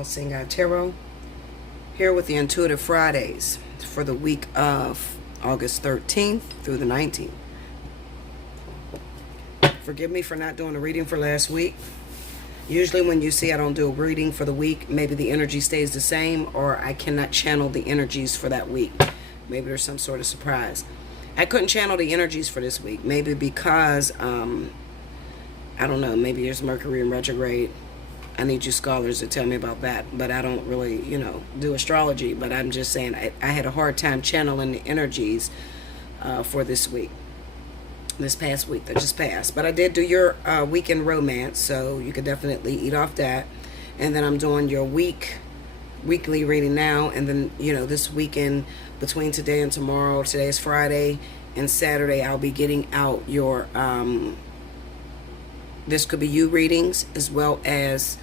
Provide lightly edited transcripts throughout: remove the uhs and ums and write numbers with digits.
Allseeingeyetarot, here with the Intuitive Fridays for the week of August 13th through the 19th. Forgive me for not doing a reading for last week. Usually when you see I don't do a reading for the week, maybe the energy stays the same or I cannot channel the energies for that week. Maybe there's some sort of surprise. I couldn't channel the energies for this week. Maybe because, I don't know, maybe there's Mercury in retrograde. I need you scholars to tell me about that. But I don't really, do astrology. But I'm just saying I had a hard time channeling the energies for this week. This past week that just passed. But I did do your weekend romance, so you could definitely eat off that. And then I'm doing your weekly reading now. And then, this weekend between today and tomorrow, today is Friday, and Saturday I'll be getting out your, this could be you readings as well as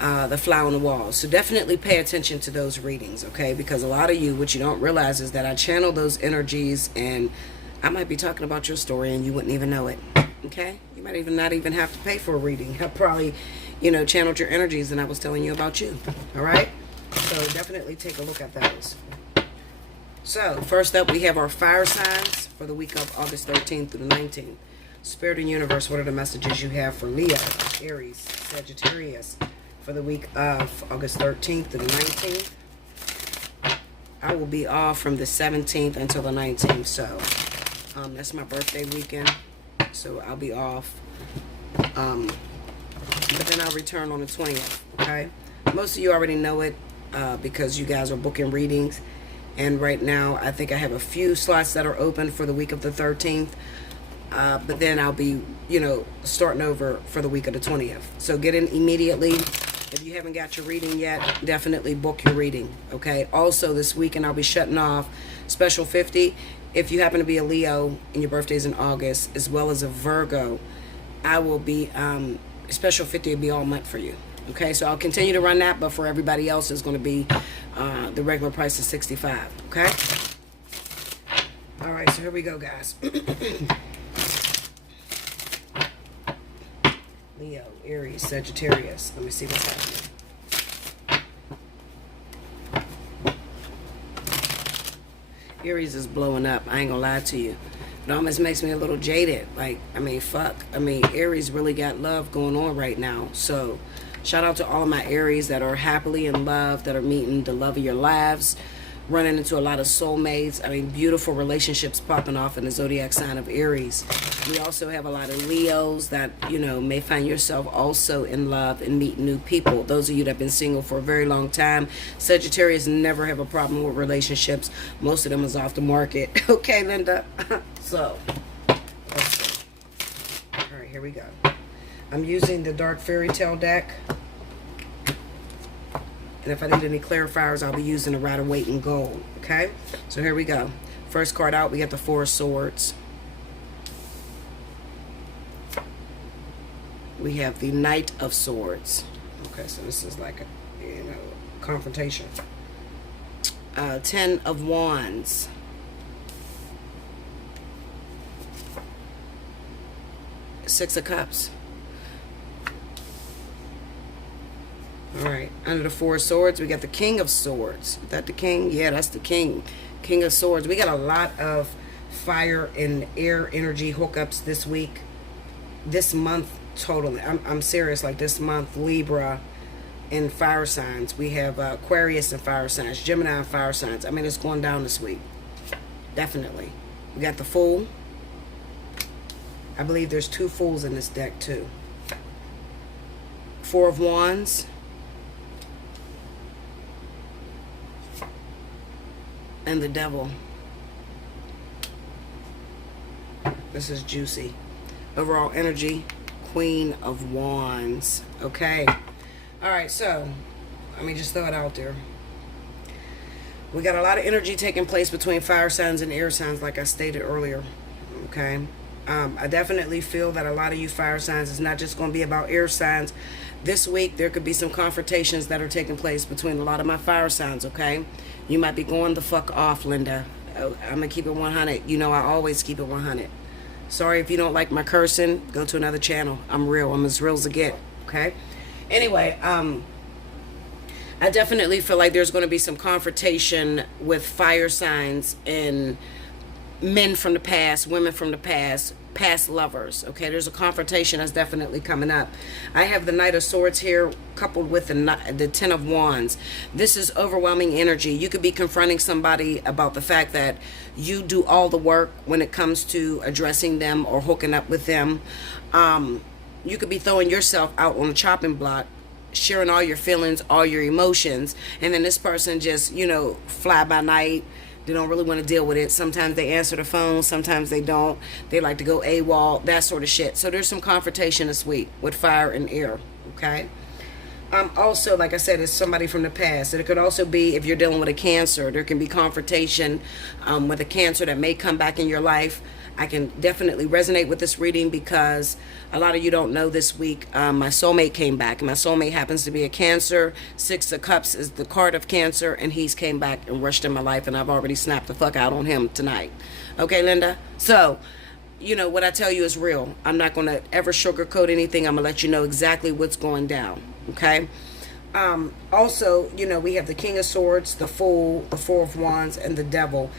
the fly on the wall. So definitely pay attention to those readings, okay? Because a lot of you, what you don't realize is that I channel those energies and I might be talking about your story and you wouldn't even know it, okay? You might even not even have to pay for a reading. I probably, channeled your energies and I was telling you about you, all right? So definitely take a look at those. So first up, we have our fire signs for the week of August 13th through the 19th. Spirit and universe, what are the messages you have for Leo, Aries, Sagittarius for the week of August 13th to the 19th? I will be off from the 17th until the 19th, so that's my birthday weekend, so I'll be off. But then I'll return on the 20th, okay? Most of you already know it because you guys are booking readings. And right now, I think I have a few slots that are open for the week of the 13th. But then I'll be, starting over for the week of the 20th. So get in immediately. If you haven't got your reading yet, definitely book your reading, okay? Also, this weekend, I'll be shutting off Special 50. If you happen to be a Leo and your birthday's in August, as well as a Virgo, I will be, Special 50 will be all month for you. Okay, so I'll continue to run that, but for everybody else, it's going to be the regular price is $65. Okay? All right, so here we go, guys. Leo, Aries, Sagittarius. Let me see what's happening. Aries is blowing up. I ain't gonna lie to you. It almost makes me a little jaded. Fuck. Aries really got love going on right now. So, shout out to all of my Aries that are happily in love, that are meeting the love of your lives, running into a lot of soulmates. Beautiful relationships popping off in the zodiac sign of Aries. We also have a lot of Leos that, may find yourself also in love and meet new people. Those of you that have been single for a very long time. Sagittarius never have a problem with relationships. Most of them is off the market. Okay, Linda? So, let's see. All right, here we go. I'm using the Dark Fairy Tale deck. And if I need any clarifiers, I'll be using the Rider-Waite in gold. Okay? So here we go. First card out, we got the Four of Swords. We have the Knight of Swords. Okay, so this is like a, confrontation. 10 of Wands. Six of Cups. Alright, under the Four of Swords, we got the King of Swords. Is that the King? Yeah, that's the King. King of Swords. We got a lot of fire and air energy hookups this week. This month, totally. I'm serious. Like this month, Libra and fire signs. We have Aquarius and fire signs. Gemini and fire signs. It's going down this week. Definitely. We got the Fool. I believe there's two Fools in this deck, too. Four of Wands. And the Devil. This is juicy. Overall energy, Queen of Wands. Okay. Alright, so let me just throw it out there. We got a lot of energy taking place between fire signs and air signs, like I stated earlier. Okay. I definitely feel that a lot of you fire signs, is not just going to be about air signs. This week, there could be some confrontations that are taking place between a lot of my fire signs, okay? You might be going the fuck off, Linda. I'm going to keep it 100. I always keep it 100. Sorry if you don't like my cursing. Go to another channel. I'm real. I'm as real as it get, okay? Anyway, I definitely feel like there's going to be some confrontation with fire signs and men from the past, women from the past lovers. Okay, there's a confrontation that's definitely coming up. I have the Knight of Swords here coupled with the Ten of Wands. This is overwhelming energy. You could be confronting somebody about the fact that you do all the work when it comes to addressing them or hooking up with them. You could be throwing yourself out on a chopping block, sharing all your feelings, all your emotions, and then this person just, fly by night. They don't really want to deal with it. Sometimes they answer the phone, sometimes they don't. They like to go AWOL, that sort of shit. So there's some confrontation this week with fire and air, okay? Also, like I said, it's somebody from the past. And it could also be, if you're dealing with a Cancer, there can be confrontation with a Cancer that may come back in your life. I can definitely resonate with this reading because a lot of you don't know this week, my soulmate came back. My soulmate happens to be a Cancer. Six of Cups is the card of Cancer, and he's came back and rushed in my life, and I've already snapped the fuck out on him tonight. Okay, Linda? So, what I tell you is real. I'm not going to ever sugarcoat anything. I'm going to let you know exactly what's going down. Okay? Also, we have the King of Swords, the Fool, the Four of Wands, and the Devil.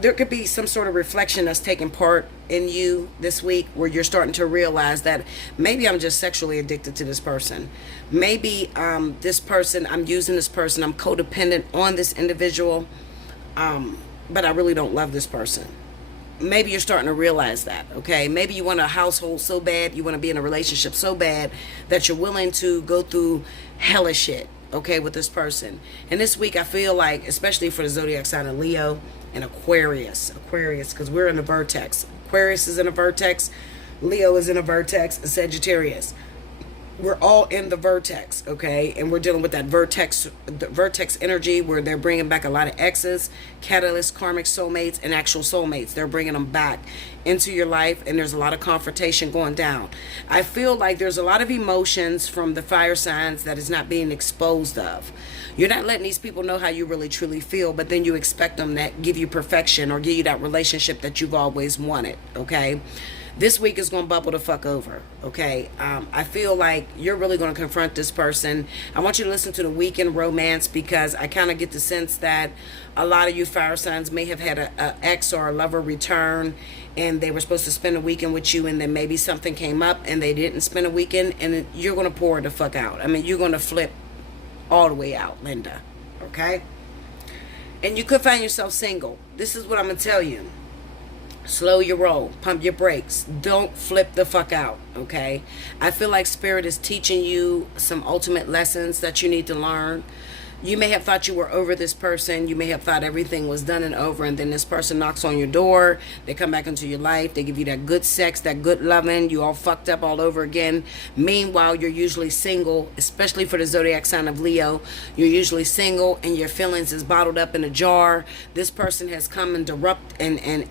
There could be some sort of reflection that's taking part in you this week where you're starting to realize that maybe I'm just sexually addicted to this person. Maybe this person, I'm using this person, I'm codependent on this individual, but I really don't love this person. Maybe you're starting to realize that, okay? Maybe you want a household so bad, you want to be in a relationship so bad that you're willing to go through hella shit, okay, with this person. And this week I feel like, especially for the zodiac sign of Leo and Aquarius, because we're in a vertex. Aquarius is in a vertex, Leo is in a vertex, and Sagittarius. We're all in the vertex, okay? And we're dealing with that vertex energy where they're bringing back a lot of exes, catalysts, karmic soulmates, and actual soulmates. They're bringing them back into your life, and there's a lot of confrontation going down. I feel like there's a lot of emotions from the fire signs that is not being exposed of. You're not letting these people know how you really truly feel, but then you expect them to give you perfection or give you that relationship that you've always wanted, okay? This week is going to bubble the fuck over, okay? I feel like you're really going to confront this person. I want you to listen to the weekend romance because I kind of get the sense that a lot of you fire signs may have had a ex or a lover return, and they were supposed to spend a weekend with you, and then maybe something came up and they didn't spend a weekend, and you're going to pour the fuck out. I mean, you're going to flip all the way out, Linda, okay? And you could find yourself single. This is what I'm going to tell you. Slow your roll, pump your brakes, don't flip the fuck out, okay? I feel like Spirit is teaching you some ultimate lessons that you need to learn. You may have thought you were over this person. You may have thought everything was done and over, and then this person knocks on your door. They come back into your life. They give you that good sex, that good loving. You all fucked up all over again. Meanwhile, you're usually single, especially for the zodiac sign of Leo. You're usually single, and your feelings is bottled up in a jar. This person has come and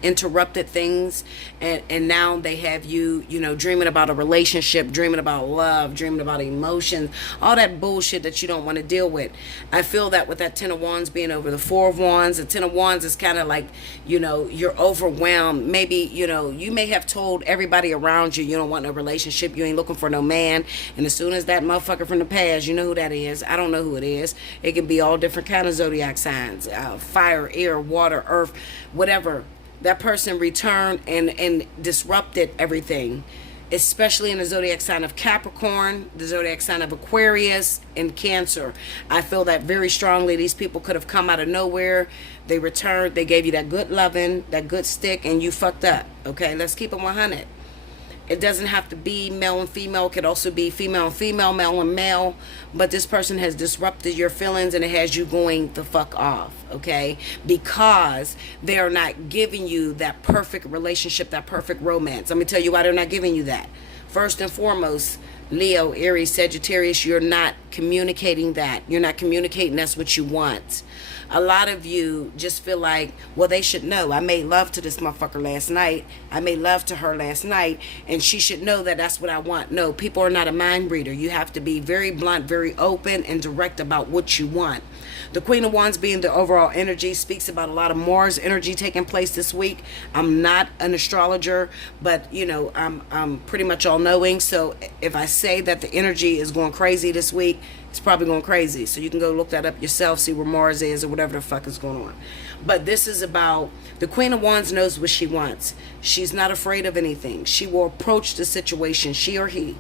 interrupted things, and now they have you, dreaming about a relationship, dreaming about love, dreaming about emotions, all that bullshit that you don't want to deal with. I feel that with that Ten of Wands being over the Four of Wands, the Ten of Wands is kind of like, you're overwhelmed. Maybe, you may have told everybody around you don't want no relationship. You ain't looking for no man. And as soon as that motherfucker from the past, you know who that is. I don't know who it is. It can be all different kind of zodiac signs. Fire, air, water, earth, whatever. That person returned and disrupted everything. Especially in the zodiac sign of Capricorn, the zodiac sign of Aquarius, and Cancer. I feel that very strongly. These people could have come out of nowhere. They returned. They gave you that good loving, that good stick, and you fucked up. Okay, let's keep it 100. It doesn't have to be male and female. It could also be female and female, male and male. But this person has disrupted your feelings, and it has you going the fuck off, okay? Because they are not giving you that perfect relationship, that perfect romance. Let me tell you why they're not giving you that. First and foremost, Leo, Aries, Sagittarius, you're not communicating that. You're not communicating that's what you want. A lot of you just feel like, well, they should know. I made love to this motherfucker last night. I made love to her last night, and she should know that that's what I want. No, people are not a mind reader. You have to be very blunt, very open, and direct about what you want. The Queen of Wands being the overall energy speaks about a lot of Mars energy taking place this week. I'm not an astrologer, but, I'm pretty much all-knowing. So if I say that the energy is going crazy this week, It's probably going crazy. So you can go look that up yourself, see where Mars is or whatever the fuck is going on. But this is about the Queen of Wands knows what she wants. She's not afraid of anything. She will approach the situation, she or he.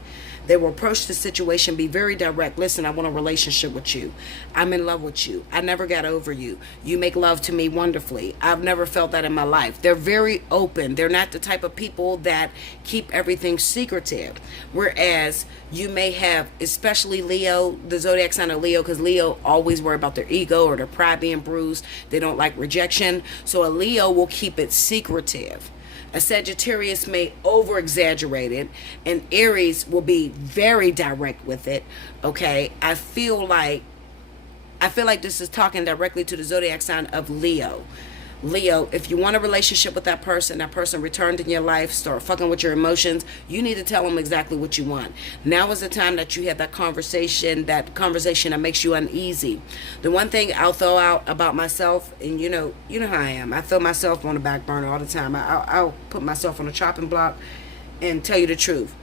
They will approach the situation, be very direct. Listen, I want a relationship with you. I'm in love with you. I never got over you. You make love to me wonderfully. I've never felt that in my life. They're very open. They're not the type of people that keep everything secretive. Whereas you may have, especially Leo, the zodiac sign of Leo, because Leo always worry about their ego or their pride being bruised. They don't like rejection. So a Leo will keep it secretive. A Sagittarius may over exaggerate it, and Aries will be very direct with it. Okay, I feel like this is talking directly to the zodiac sign of Leo. Leo, if you want a relationship with that person returned in your life, start fucking with your emotions, you need to tell them exactly what you want. Now is the time that you have that conversation that makes you uneasy. The one thing I'll throw out about myself, and you know how I am. I throw myself on the back burner all the time. I'll put myself on a chopping block and tell you the truth.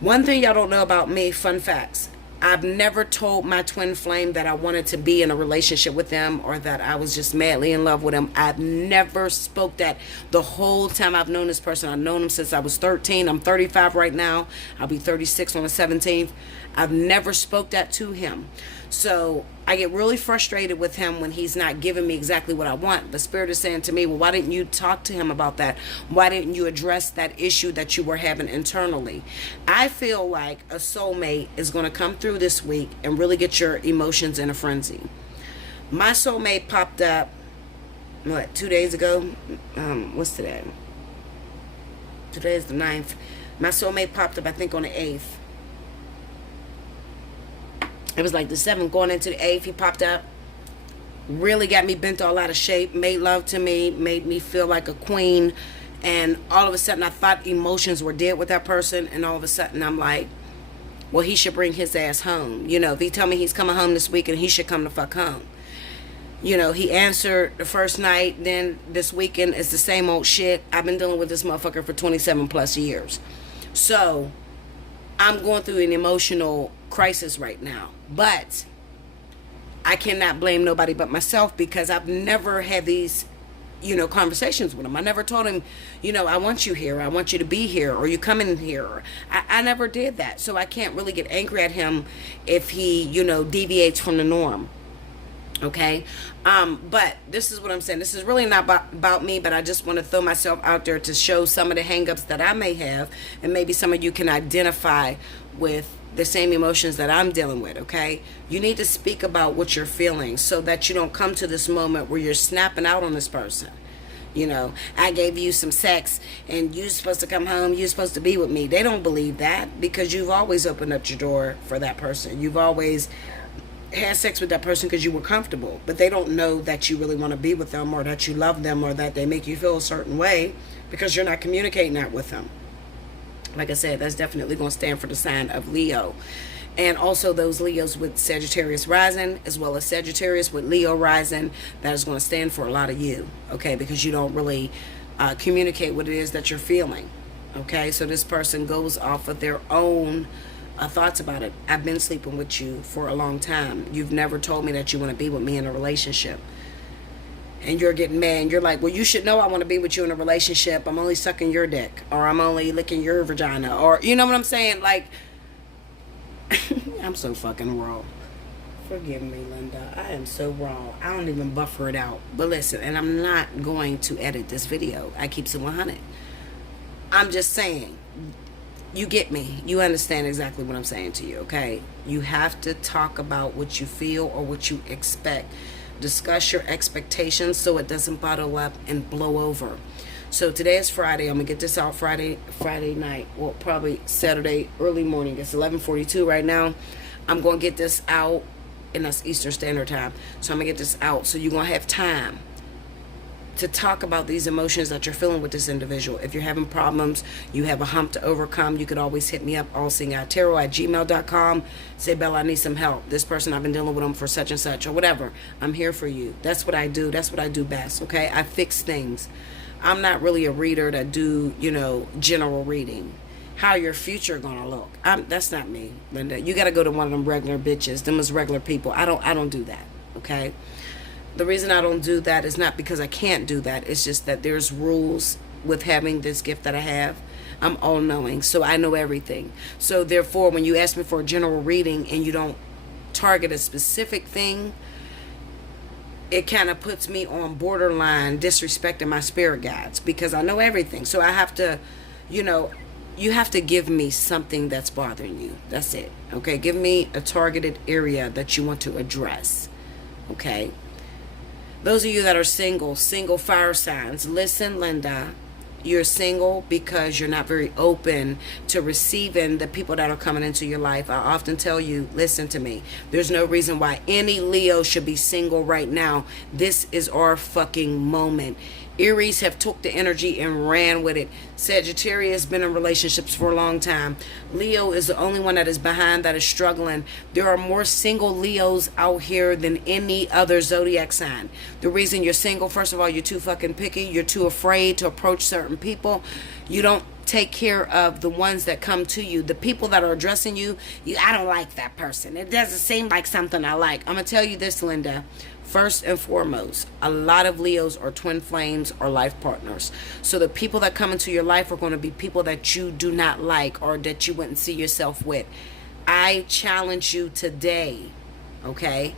One thing y'all don't know about me, fun facts. I've never told my twin flame that I wanted to be in a relationship with them or that I was just madly in love with them. I've never spoke that the whole time I've known this person. I've known him since I was 13. I'm 35 right now. I'll be 36 on the 17th. I've never spoke that to him. So I get really frustrated with him when he's not giving me exactly what I want. The Spirit is saying to me, well, why didn't you talk to him about that? Why didn't you address that issue that you were having internally? I feel like a soulmate is going to come through this week and really get your emotions in a frenzy. My soulmate popped up, 2 days ago? What's today? Today is the 9th. My soulmate popped up, I think, on the 8th. It was like the 7th going into the 8th. He popped up. Really got me bent all out of shape. Made love to me. Made me feel like a queen. And all of a sudden I thought emotions were dead with that person. And all of a sudden I'm like, well, he should bring his ass home. You know, if he tell me he's coming home this weekend, he should come the fuck home. You know, he answered the first night. Then this weekend it's the same old shit. I've been dealing with this motherfucker for 27 plus years. So I'm going through an emotional crisis right now. But I cannot blame nobody but myself because I've never had these, conversations with him. I never told him, I want you here. I want you to be here. Or you come in here. I never did that. So I can't really get angry at him if he, deviates from the norm. Okay? But this is what I'm saying. This is really not about me, but I just want to throw myself out there to show some of the hangups that I may have. And maybe some of you can identify with the same emotions that I'm dealing with, okay? You need to speak about what you're feeling so that you don't come to this moment where you're snapping out on this person. I gave you some sex and you're supposed to come home, you're supposed to be with me. They don't believe that because you've always opened up your door for that person. You've always had sex with that person because you were comfortable, but they don't know that you really want to be with them or that you love them or that they make you feel a certain way because you're not communicating that with them. Like I said, that's definitely going to stand for the sign of Leo. And also those Leos with Sagittarius rising, as well as Sagittarius with Leo rising, that is going to stand for a lot of you, okay? Because you don't really communicate what it is that you're feeling, okay? So this person goes off of their own thoughts about it. I've been sleeping with you for a long time. You've never told me that you want to be with me in a relationship. And you're getting mad and you're like, well, you should know I want to be with you in a relationship. I'm only sucking your dick, or I'm only licking your vagina, or you know what I'm saying? Like, I'm so fucking raw. Forgive me, Linda. I am so raw. I don't even buffer it out. But listen, and I'm not going to edit this video. I keep it 100. I'm just saying, you get me. You understand exactly what I'm saying to you, okay? You have to talk about what you feel or what you expect. Discuss your expectations so it doesn't bottle up and blow over. So today is Friday. I'm gonna get this out Friday night. Well, probably Saturday early morning. It's 11:42 right now. I'm gonna get this out, and that's Eastern Standard Time. So I'm gonna get this out. So you're gonna have time to talk about these emotions that you're feeling with this individual. If you're having problems, you have a hump to overcome, you could always hit me up, Allseeingeyetarot at gmail.com. Say, Bella, I need some help. This person, I've been dealing with them for such and such, or whatever. I'm here for you. That's what I do. That's what I do best, okay? I fix things. I'm not really a reader that do, general reading. how your future gonna look. That's not me, Linda. You gotta go to one of them regular bitches. Them is regular people. I don't do that. Okay. The reason I don't do that is not because I can't do that. It's just that there's rules with having this gift that I have. I'm all knowing, so I know everything. So therefore, when you ask me for a general reading and you don't target a specific thing, it kind of puts me on borderline disrespecting my spirit guides, because I know everything. So I have to, you have to give me something that's bothering you. That's it. Okay. Give me a targeted area that you want to address. Okay. Those of you that are single fire signs, listen, Linda, you're single because you're not very open to receiving the people that are coming into your life. I often tell you, listen to me. There's no reason why any Leo should be single right now. This is our fucking moment. Aries have took the energy and ran with it. Sagittarius has been in relationships for a long time. Leo is the only one that is behind, that is struggling. There are more single Leos out here than any other zodiac sign. The reason you're single, first of all, you're too fucking picky. You're too afraid to approach certain people. You don't take care of the ones that come to you. The people that are addressing you, I don't like that person. It doesn't seem like something I like. I'm going to tell you this, Linda. First and foremost, a lot of Leos are twin flames or life partners. So the people that come into your life are going to be people that you do not like or that you wouldn't see yourself with. I challenge you today, okay?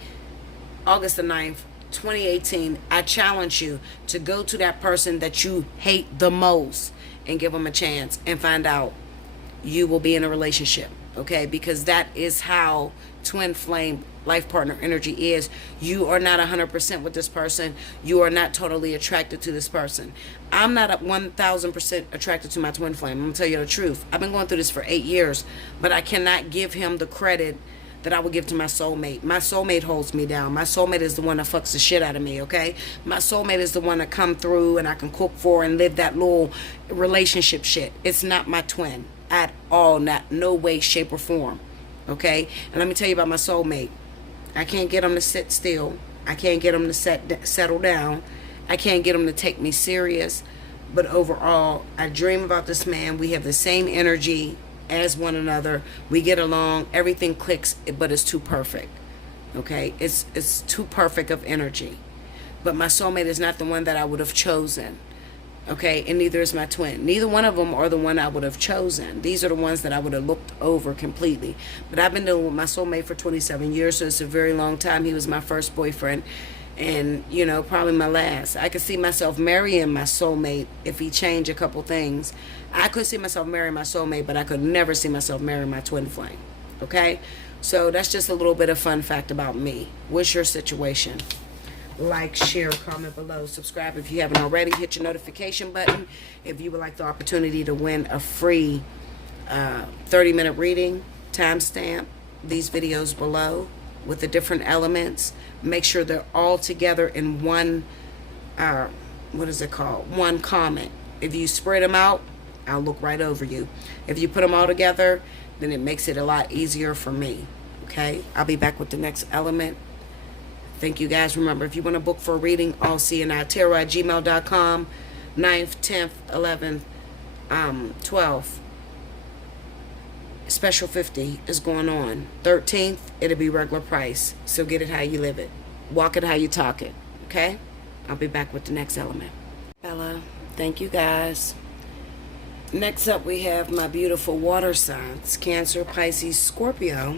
August the 9th, 2018, I challenge you to go to that person that you hate the most and give them a chance and find out you will be in a relationship, okay? Because that is how twin flame life partner energy is. You are not 100% with this person. You are not totally attracted to this person. I'm not 1,000% attracted to my twin flame. I'm going to tell you the truth. I've been going through this for 8 years, but I cannot give him the credit that I would give to my soulmate. My soulmate holds me down. My soulmate is the one that fucks the shit out of me, okay? My soulmate is the one that come through and I can cook for and live that little relationship shit. It's not my twin at all, not no way, shape, or form, okay? And let me tell you about my soulmate. I can't get him to sit still. I can't get him to settle down. I can't get him to take me serious. But overall, I dream about this man. We have the same energy as one another. We get along. Everything clicks, but it's too perfect. Okay? It's too perfect of energy. But my soulmate is not the one that I would have chosen. Okay? And neither is my twin. Neither one of them are the one I would have chosen. These are the ones that I would have looked over completely. But I've been dealing with my soulmate for 27 years, so it's a very long time. He was my first boyfriend. And, probably my last. I could see myself marrying my soulmate if he changed a couple things. I could see myself marrying my soulmate, but I could never see myself marrying my twin flame. Okay? So that's just a little bit of fun fact about me. What's your situation? Like, share, comment below. Subscribe if you haven't already. Hit your notification button if you would like the opportunity to win a free 30-minute reading. Timestamp these videos below with the different elements. Make sure they're all together in one, one comment. If you spread them out, I'll look right over you. If you put them all together, then it makes it a lot easier for me. Okay? I'll be back with the next element. Thank you guys. Remember, if you want to book for a reading, Allseeingeyetarot at gmail.com. 9th, 10th, 11th, 12th. Special 50 is going on. 13th, it'll be regular price. So get it how you live it. Walk it how you talk it. Okay? I'll be back with the next element. Bella, thank you guys. Next up, we have my beautiful water signs. Cancer, Pisces, Scorpio.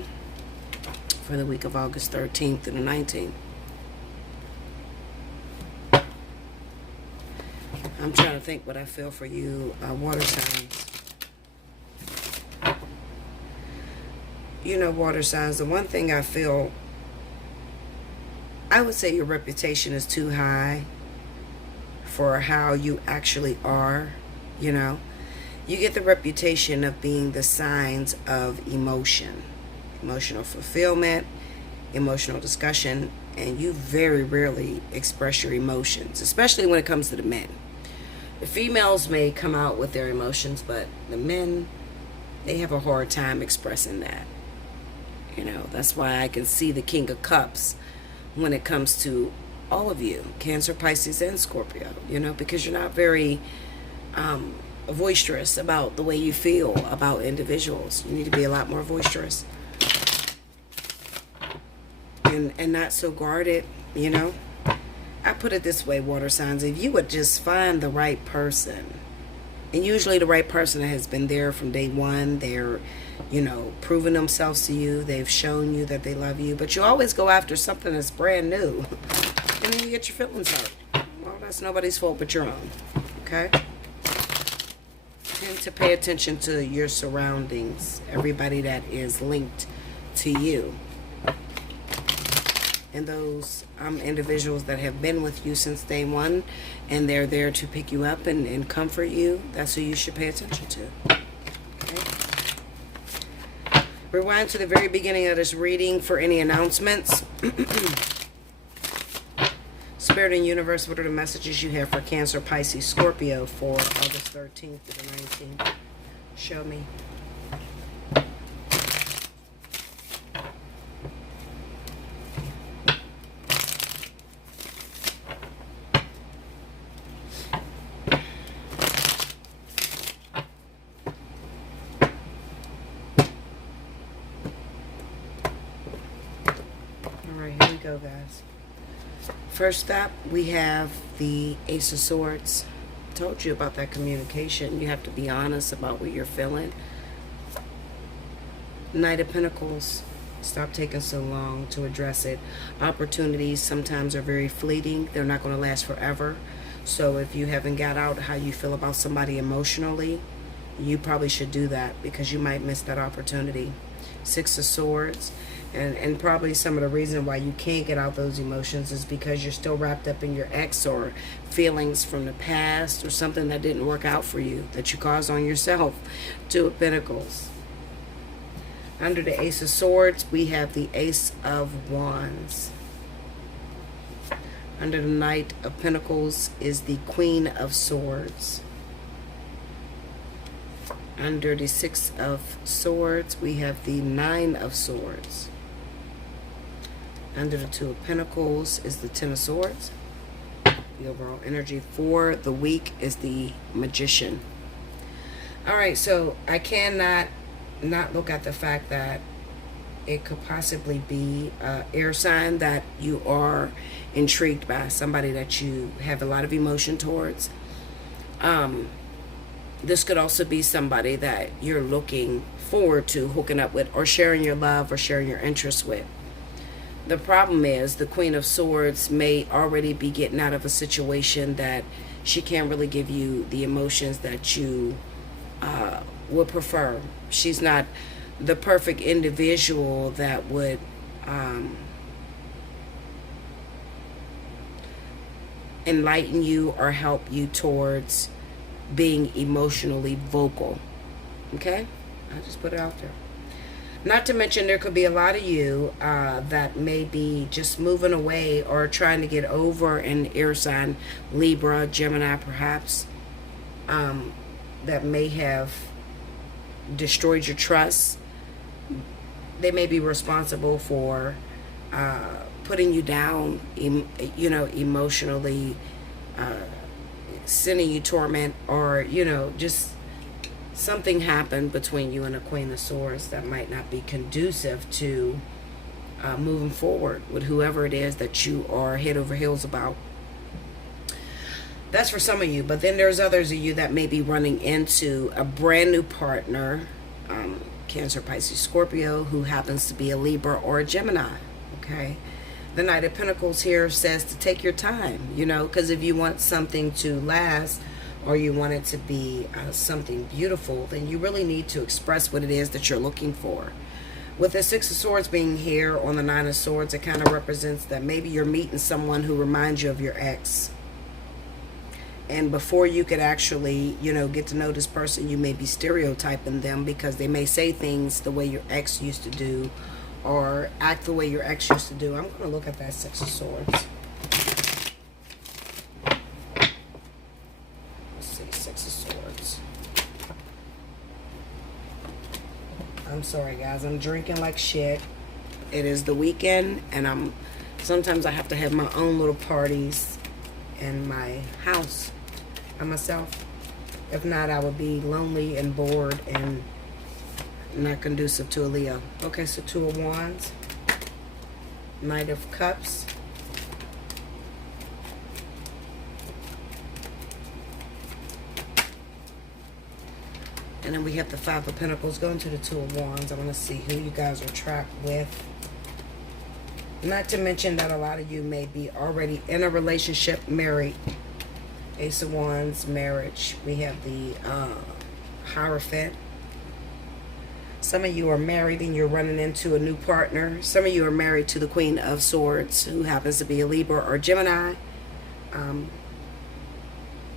For the week of August 13th to the 19th. I'm trying to think what I feel for you, water signs. Water signs, the one thing I feel, I would say your reputation is too high for how you actually are, You get the reputation of being the signs of emotion. Emotional fulfillment, emotional discussion, and you very rarely express your emotions, especially when it comes to the men. The females may come out with their emotions, but the men, they have a hard time expressing that. That's why I can see the King of Cups when it comes to all of you, Cancer, Pisces, and Scorpio, because you're not very boisterous about the way you feel about individuals. You need to be a lot more boisterous. And not so guarded, you know. I put it this way, water signs. If you would just find the right person, and usually the right person has been there from day one, they're, you know, proving themselves to you. They've shown you that they love you. But you always go after something that's brand new. And then you get your feelings hurt. Well, that's nobody's fault but your own. Okay? And to pay attention to your surroundings. Everybody that is linked to you. And those individuals that have been with you since day one, and they're there to pick you up and comfort you, that's who you should pay attention to. Okay? Rewind to the very beginning of this reading for any announcements. Spirit and Universe, what are the messages you have for Cancer, Pisces, Scorpio for August 13th to the 19th? Show me. Go, guys. First up, we have the Ace of Swords. Told you about that communication. You have to be honest about what you're feeling. Knight of Pentacles. Stop taking so long to address it. Opportunities sometimes are very fleeting. They're not going to last forever. So if you haven't got out how you feel about somebody emotionally, you probably should do that because you might miss that opportunity. Six of Swords. And probably some of the reason why you can't get out those emotions is because you're still wrapped up in your ex or feelings from the past or something that didn't work out for you that you caused on yourself. Two of Pentacles. Under the Ace of Swords, we have the Ace of Wands. Under the Knight of Pentacles is the Queen of Swords. Under the Six of Swords, we have the Nine of Swords. Under the Two of Pentacles is the Ten of Swords. The overall energy for the week is the Magician. Alright, so I cannot not look at the fact that it could possibly be an air sign that you are intrigued by, somebody that you have a lot of emotion towards. This could also be somebody that you're looking forward to hooking up with or sharing your love or sharing your interests with. The problem is the Queen of Swords may already be getting out of a situation that she can't really give you the emotions that you would prefer. She's not the perfect individual that would enlighten you or help you towards being emotionally vocal. Okay? I'll just put it out there. Not to mention there could be a lot of you that may be just moving away or trying to get over an air sign, Libra, Gemini perhaps, that may have destroyed your trust. They may be responsible for putting you down, emotionally, sending you torment, or, just something happened between you and the Queen of Swords that might not be conducive to moving forward with whoever it is that you are head over heels about. That's for some of you, but then there's others of you that may be running into a brand new partner, Cancer, Pisces, Scorpio, who happens to be a Libra or a Gemini, okay? The Knight of Pentacles here says to take your time, because if you want something to last or you want it to be something beautiful, then you really need to express what it is that you're looking for. With the Six of Swords being here on the Nine of Swords, it kind of represents that maybe you're meeting someone who reminds you of your ex. And before you could actually, get to know this person, you may be stereotyping them because they may say things the way your ex used to do or act the way your ex used to do. I'm going to look at that Six of Swords. Let's see, Six of Swords. I'm sorry, guys. I'm drinking like shit. It is the weekend, and sometimes I have to have my own little parties in my house by myself. If not, I would be lonely and bored and not conducive to a Leo. Okay, so Two of Wands, Knight of Cups, and then we have the Five of Pentacles. Going to the Two of Wands, I want to see who you guys are trapped with. Not to mention that a lot of you may be already in a relationship, married. Ace of Wands, marriage. We have the Hierophant. Some of you are married and you're running into a new partner. Some of you are married to the Queen of Swords, who happens to be a Libra or Gemini. And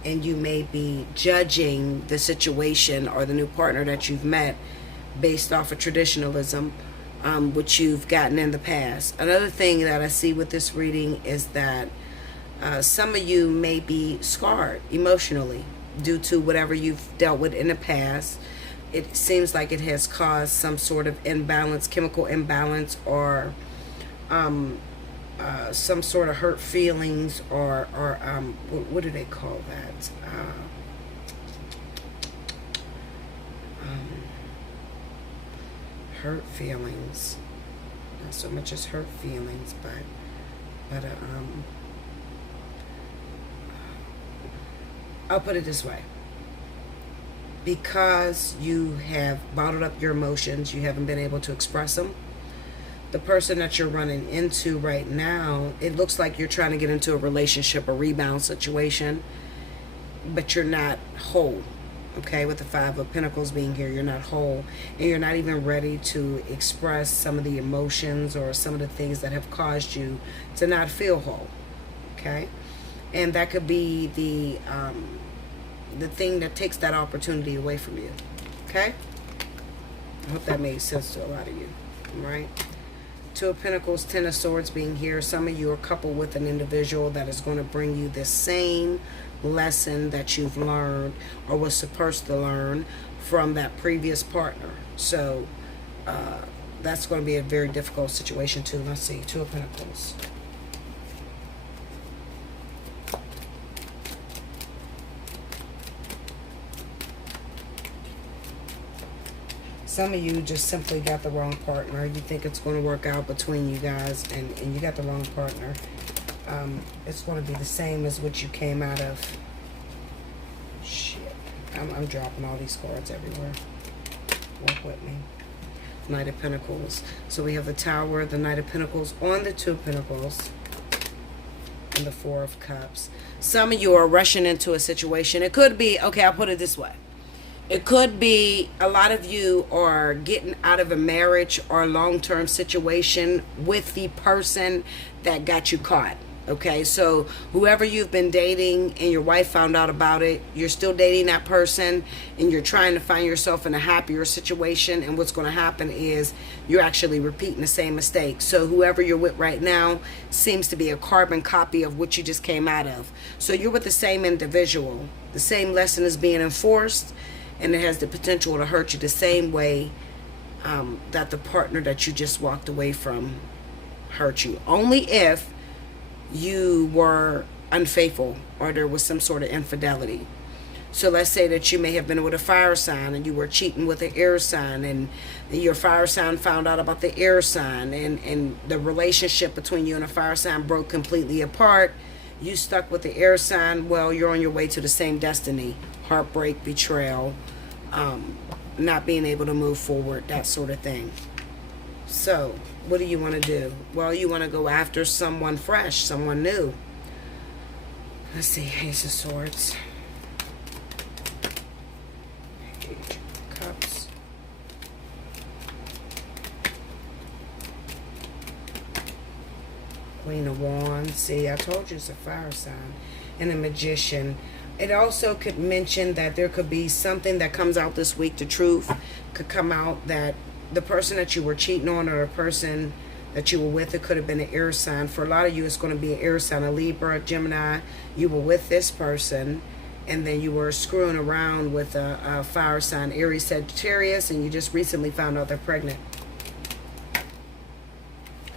you may be judging the situation or the new partner that you've met based off of traditionalism, which you've gotten in the past. Another thing that I see with this reading is that some of you may be scarred emotionally due to whatever you've dealt with in the past. It seems like it has caused some sort of imbalance, chemical imbalance, or some sort of hurt feelings, or what do they call that? Hurt feelings. Not so much as hurt feelings, but I'll put it this way. Because you have bottled up your emotions, you haven't been able to express them. The person that you're running into right now, it looks like you're trying to get into a relationship, a rebound situation, but you're not whole. Okay, with the Five of Pentacles being here, you're not whole, and you're not even ready to express some of the emotions or some of the things that have caused you to not feel whole. Okay, and that could be the thing that takes that opportunity away from you. Okay, I hope that made sense to a lot of you. All right. Two of Pentacles, Ten of Swords being here. Some of you are coupled with an individual that is going to bring you the same lesson that you've learned or was supposed to learn from that previous partner. So that's going to be a very difficult situation too. Let's see, Two of Pentacles. Some of you just simply got the wrong partner. You think it's going to work out between you guys, and you got the wrong partner. It's going to be the same as what you came out of. Shit. I'm dropping all these cards everywhere. Walk with me. Knight of Pentacles. So we have the Tower, the Knight of Pentacles on the Two of Pentacles, and the Four of Cups. Some of you are rushing into a situation. It could be, okay, I'll put it this way. It could be a lot of you are getting out of a marriage or a long-term situation with the person that got you caught. Okay, so whoever you've been dating and your wife found out about it, you're still dating that person and you're trying to find yourself in a happier situation, and what's going to happen is you're actually repeating the same mistake. So whoever you're with right now seems to be a carbon copy of what you just came out of. So you're with the same individual. The same lesson is being enforced, and it has the potential to hurt you the same way that the partner that you just walked away from hurt you. Only if you were unfaithful or there was some sort of infidelity. So let's say that you may have been with a fire sign and you were cheating with an air sign, and your fire sign found out about the air sign, and the relationship between you and a fire sign broke completely apart. You stuck with the air sign. Well, you're on your way to the same destiny. Heartbreak, betrayal, not being able to move forward, that sort of thing. So what do you want to do? Well, you want to go after someone fresh, someone new. Let's see, Ace of Swords, Page of Cups, Queen of Wands. See, I told you it's a fire sign. And a Magician. It also could mention that there could be something that comes out this week. The truth could come out that the person that you were cheating on, or the person that you were with, it could have been an air sign. For a lot of you, it's going to be an air sign, a Libra, a Gemini. You were with this person, and then you were screwing around with a fire sign, Aries, Sagittarius, and you just recently found out they're pregnant.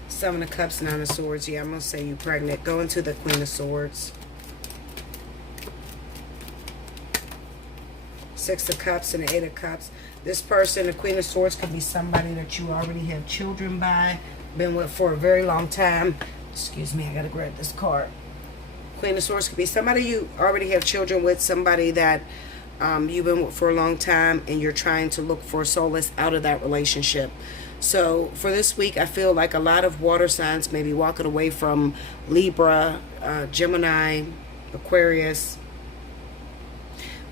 Seven of Cups, Nine of Swords. Yeah, I'm going to say you're pregnant. Go into the Queen of Swords. Six of Cups and the Eight of Cups. This person, the Queen of Swords, could be somebody that you already have children by, been with for a very long time. Excuse me, I gotta grab this card. Queen of Swords could be somebody you already have children with, somebody that you've been with for a long time, and you're trying to look for solace out of that relationship. So for this week, I feel like a lot of water signs may be walking away from Libra, Gemini, Aquarius,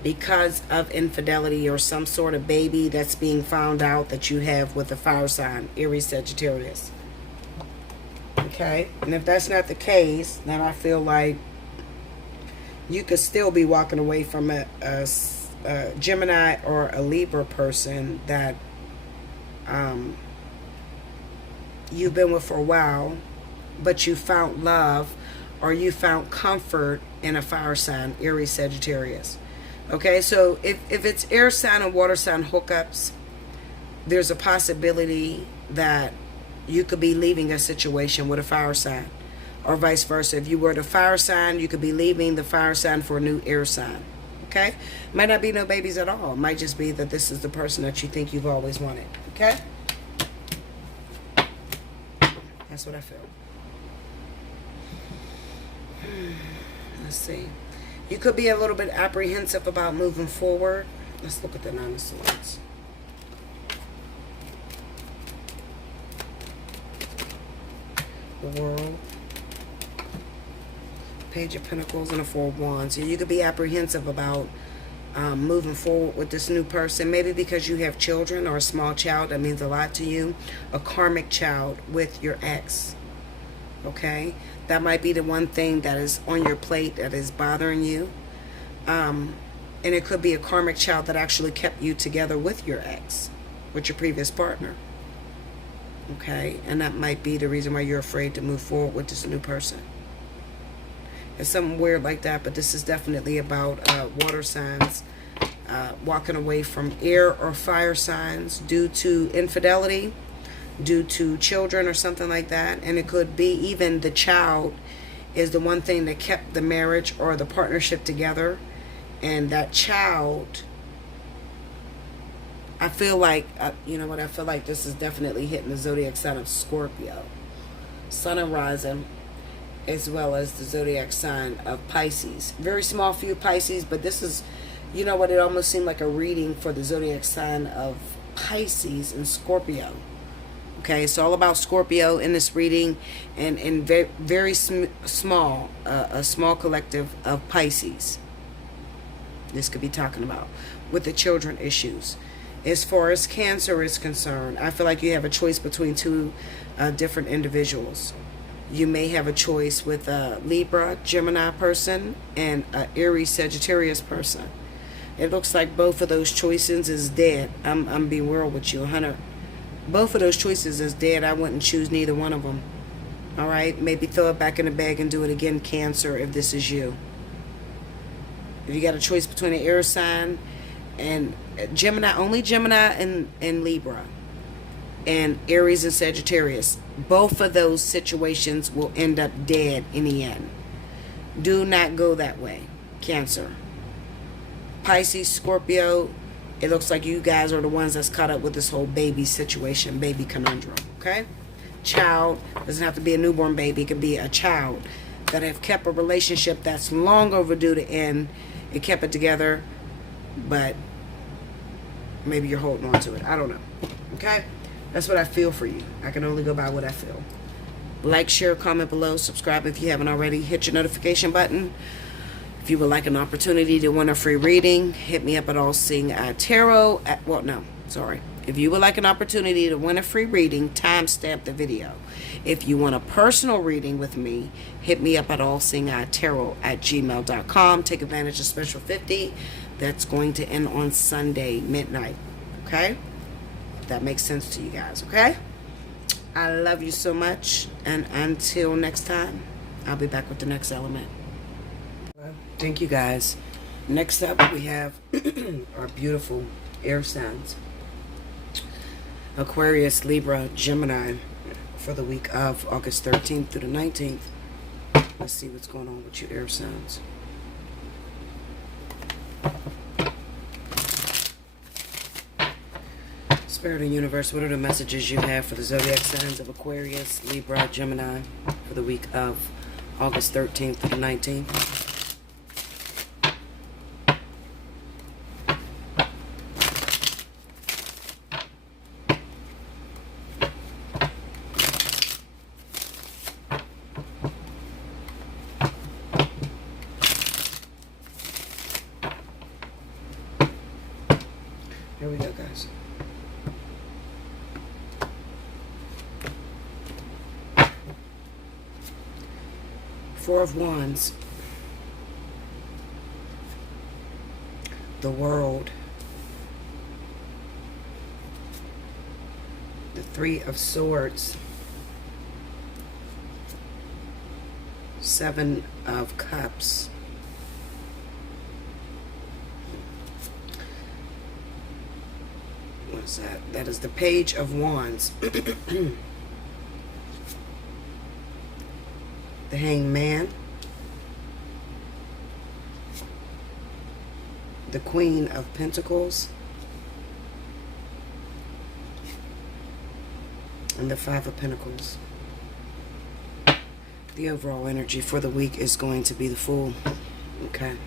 because of infidelity or some sort of baby that's being found out that you have with a fire sign, Aries, Sagittarius. Okay, and if that's not the case, then I feel like you could still be walking away from a Gemini or a Libra person that you've been with for a while, but you found love or you found comfort in a fire sign, Aries, Sagittarius. Okay, so if it's air sign and water sign hookups, there's a possibility that you could be leaving a situation with a fire sign, or vice versa. If you were the fire sign, you could be leaving the fire sign for a new air sign. Okay, might not be no babies at all. It might just be that this is the person that you think you've always wanted. Okay, that's what I feel. Let's see. You could be a little bit apprehensive about moving forward. Let's look at the Nine of Swords. The World. Page of Pentacles and the Four of Wands. So you could be apprehensive about moving forward with this new person. Maybe because you have children or a small child that means a lot to you. A karmic child with your ex. Okay? That might be the one thing that is on your plate that is bothering you. And it could be a karmic child that actually kept you together with your ex, with your previous partner. Okay? And that might be the reason why you're afraid to move forward with this new person. It's something weird like that, but this is definitely about water signs walking away from air or fire signs due to infidelity, due to children or something like that. And it could be even the child is the one thing that kept the marriage or the partnership together, and that child, I feel like you know what, I feel like this is definitely hitting the zodiac sign of Scorpio, sun and rising, as well as the zodiac sign of Pisces. Very small few Pisces, but this is, you know what, it almost seemed like a reading for the zodiac sign of Pisces and Scorpio. Okay, it's all about Scorpio in this reading, and very small, a small collective of Pisces. This could be talking about with the children issues. As far as Cancer is concerned, I feel like you have a choice between two different individuals. You may have a choice with a Libra, Gemini person, and an Aries, Sagittarius person. It looks like both of those choices is dead. I'm being real with you, Hunter. Both of those choices is dead. I wouldn't choose neither one of them. All right? Maybe throw it back in the bag and do it again, Cancer, if this is you. If you got a choice between an air sign and Gemini, only Gemini and Libra, and Aries and Sagittarius, both of those situations will end up dead in the end. Do not go that way, Cancer. Pisces, Scorpio, it looks like you guys are the ones that's caught up with this whole baby situation, baby conundrum, okay? Child, doesn't have to be a newborn baby. It could be a child that have kept a relationship that's long overdue to end. It kept it together, but maybe you're holding on to it. I don't know, okay? That's what I feel for you. I can only go by what I feel. Like, share, comment below, subscribe if you haven't already. Hit your notification button. If you would like an opportunity to win a free reading, hit me up at Allseeingeyetarot. If you would like an opportunity to win a free reading, timestamp the video. If you want a personal reading with me, hit me up at allseeingeyetarot@gmail.com. Take advantage of Special 50. That's going to end on Sunday, midnight. Okay? If that makes sense to you guys, okay? I love you so much. And until next time, I'll be back with the next element. Thank you guys. Next up we have our beautiful air signs. Aquarius, Libra, Gemini for the week of August 13th through the 19th. Let's see what's going on with your air signs. Spirit and Universe, what are the messages you have for the zodiac signs of Aquarius, Libra, Gemini for the week of August 13th through the 19th? Here we go, guys. Four of Wands, the World, the Three of Swords, Seven of Cups, what is that? That is the Page of Wands. The Hanged Man, the Queen of Pentacles, and the Five of Pentacles. The overall energy for the week is going to be the Fool. Okay.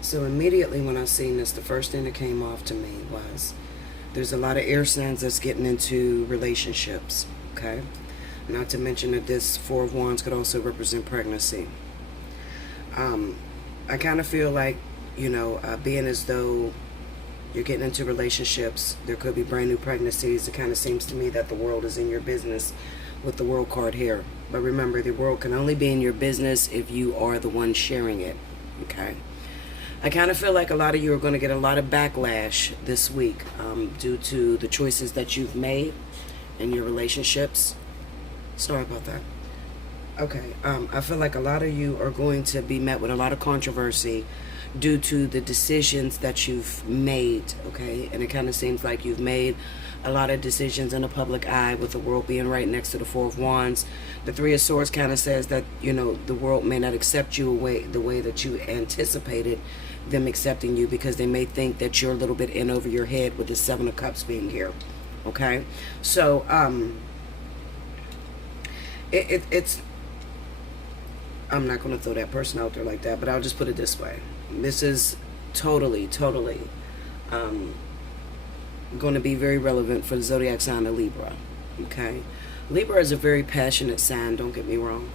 So immediately when I seen this, the first thing that came off to me was there's a lot of air signs that's getting into relationships, okay? Not to mention that this Four of Wands could also represent pregnancy. I kind of feel like, being as though you're getting into relationships, there could be brand new pregnancies. It kind of seems to me that the world is in your business with the World card here. But remember, the world can only be in your business if you are the one sharing it, okay? I kind of feel like a lot of you are going to get a lot of backlash this week due to the choices that you've made in your relationships. Sorry about that. Okay, I feel like a lot of you are going to be met with a lot of controversy due to the decisions that you've made, okay? And it kind of seems like you've made a lot of decisions in the public eye, with the World being right next to the Four of Wands. The Three of Swords kind of says that, the world may not accept you the way that you anticipated them accepting you, because they may think that you're a little bit in over your head with the Seven of Cups being here, okay? So, it's, I'm not going to throw that person out there like that, but I'll just put it this way. This is totally going to be very relevant for the zodiac sign of Libra, okay? Libra is a very passionate sign, don't get me wrong.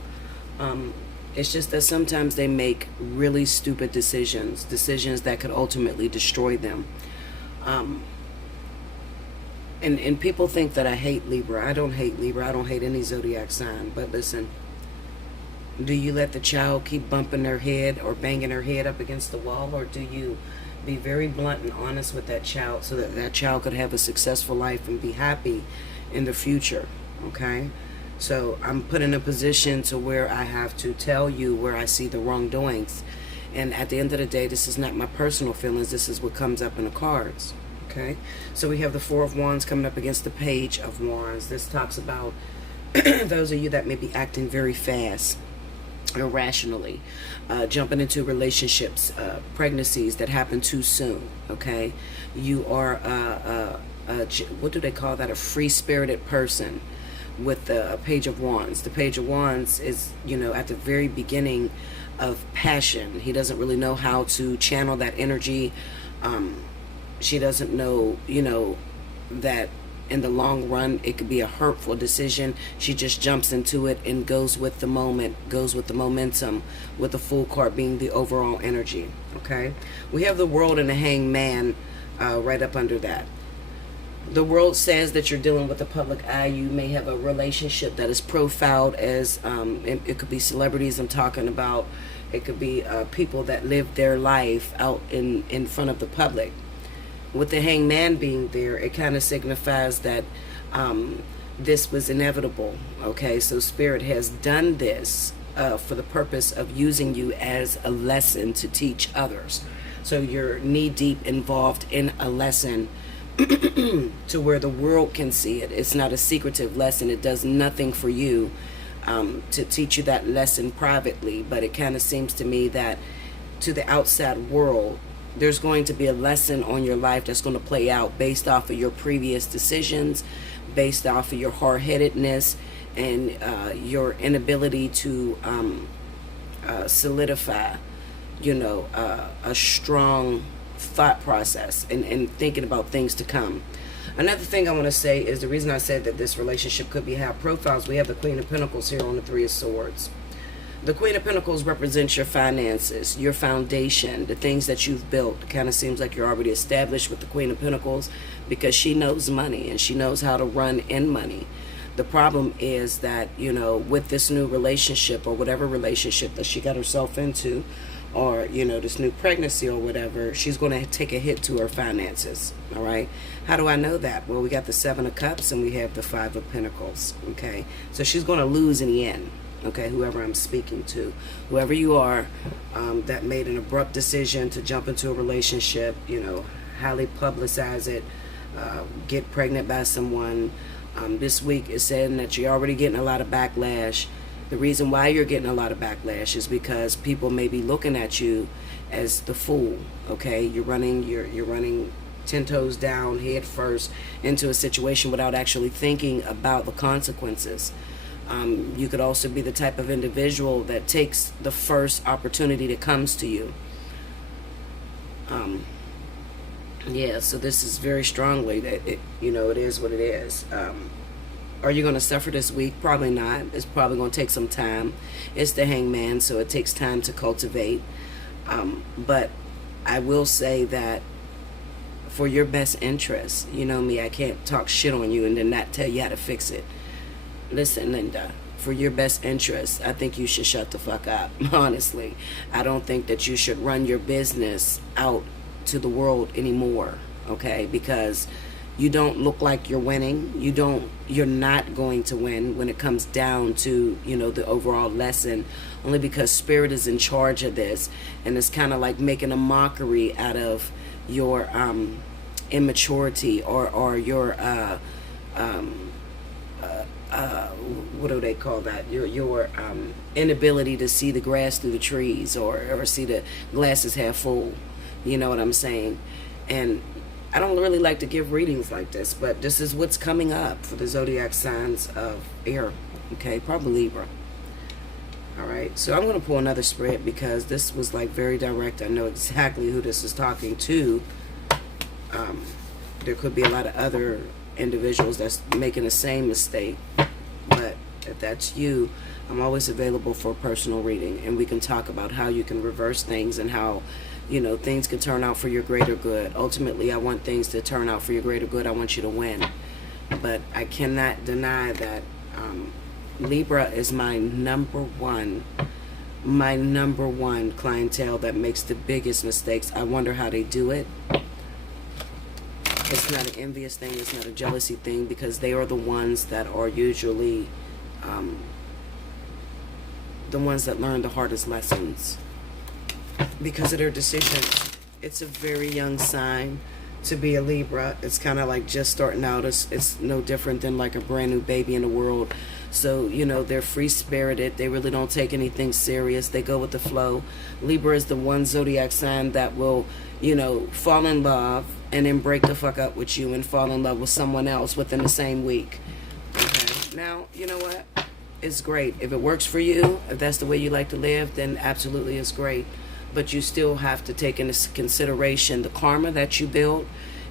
It's just that sometimes they make really stupid decisions that could ultimately destroy them. And people think that I hate Libra. I don't hate Libra. I don't hate any zodiac sign. But listen, do you let the child keep bumping their head or banging their head up against the wall? Or do you be very blunt and honest with that child so that that child could have a successful life and be happy in the future, okay? So I'm put in a position to where I have to tell you where I see the wrongdoings. And at the end of the day, this is not my personal feelings. This is what comes up in the cards, okay? So we have the Four of Wands coming up against the Page of Wands. This talks about those of you that may be acting very fast, irrationally, jumping into relationships, pregnancies that happen too soon, okay? You are, what do they call that? A free-spirited person with the Page of Wands. The Page of Wands is, at the very beginning of passion. He doesn't really know how to channel that energy. She doesn't know, that in the long run it could be a hurtful decision. She just jumps into it and goes with the moment, goes with the momentum, with the Fool card being the overall energy, okay? We have the World and the Hanged Man right up under that. The World says that you're dealing with the public eye. You may have a relationship that is profiled as, it could be celebrities I'm talking about. It could be people that live their life out in front of the public. With the Hanged Man being there, it kind of signifies that this was inevitable, okay? So Spirit has done this for the purpose of using you as a lesson to teach others. So you're knee-deep involved in a lesson to where the world can see it. It's not a secretive lesson. It does nothing for you to teach you that lesson privately, but it kind of seems to me that to the outside world, there's going to be a lesson on your life that's going to play out based off of your previous decisions, based off of your hard-headedness, and your inability to solidify, a strong thought process and thinking about things to come. Another thing I want to say is the reason I said that this relationship could be half profiles. We have the Queen of Pentacles here on the Three of Swords. The Queen of Pentacles represents your finances, your foundation, the things that you've built. It kind of seems like you're already established with the Queen of Pentacles because she knows money and she knows how to run in money. The problem is that, with this new relationship or whatever relationship that she got herself into, or, this new pregnancy or whatever, she's going to take a hit to her finances, all right? How do I know that? Well, we got the Seven of Cups and we have the Five of Pentacles, okay? So she's going to lose in the end, okay, whoever I'm speaking to. Whoever you are that made an abrupt decision to jump into a relationship, highly publicize it, get pregnant by someone. This week is saying that you're already getting a lot of backlash. The reason why you're getting a lot of backlash is because people may be looking at you as the fool, okay? You're running 10 toes down, head first into a situation without actually thinking about the consequences. You could also be the type of individual that takes the first opportunity that comes to you. Yeah, so this is very strongly that it is what it is. Are you going to suffer this week? Probably not. It's probably going to take some time. It's the Hangman, so it takes time to cultivate. But I will say that for your best interest, you know me, I can't talk shit on you and then not tell you how to fix it. Listen, Linda, for your best interest, I think you should shut the fuck up, honestly. I don't think that you should run your business out to the world anymore, okay? Because you don't look like you're winning. You're not going to win when it comes down to, the overall lesson, only because Spirit is in charge of this, and it's kind of like making a mockery out of your immaturity or your what do they call that? Your inability to see the grass through the trees or see the glasses half full. You know what I'm saying? And I don't really like to give readings like this, but this is what's coming up for the zodiac signs of air. Okay, probably Libra. All right, so I'm going to pull another spread because this was like very direct. I know exactly who this is talking to. There could be a lot of other individuals that's making the same mistake, but if that's you, I'm always available for a personal reading, and we can talk about how you can reverse things and how things can turn out for your greater good. Ultimately, I want things to turn out for your greater good. I want you to win. But I cannot deny that Libra is my number one clientele that makes the biggest mistakes. I wonder how they do it. It's not an envious thing. It's not a jealousy thing, because they are the ones that are usually the ones that learn the hardest lessons because of their decisions. It's a very young sign to be a Libra. It's kind of like just starting out. It's no different than like a brand new baby in the world. So, they're free-spirited. They really don't take anything serious. They go with the flow. Libra is the one zodiac sign that will, fall in love and then break the fuck up with you and fall in love with someone else within the same week. Okay? Now, you know what? It's great. If it works for you, if that's the way you like to live, then absolutely it's great. But you still have to take into consideration the karma that you build,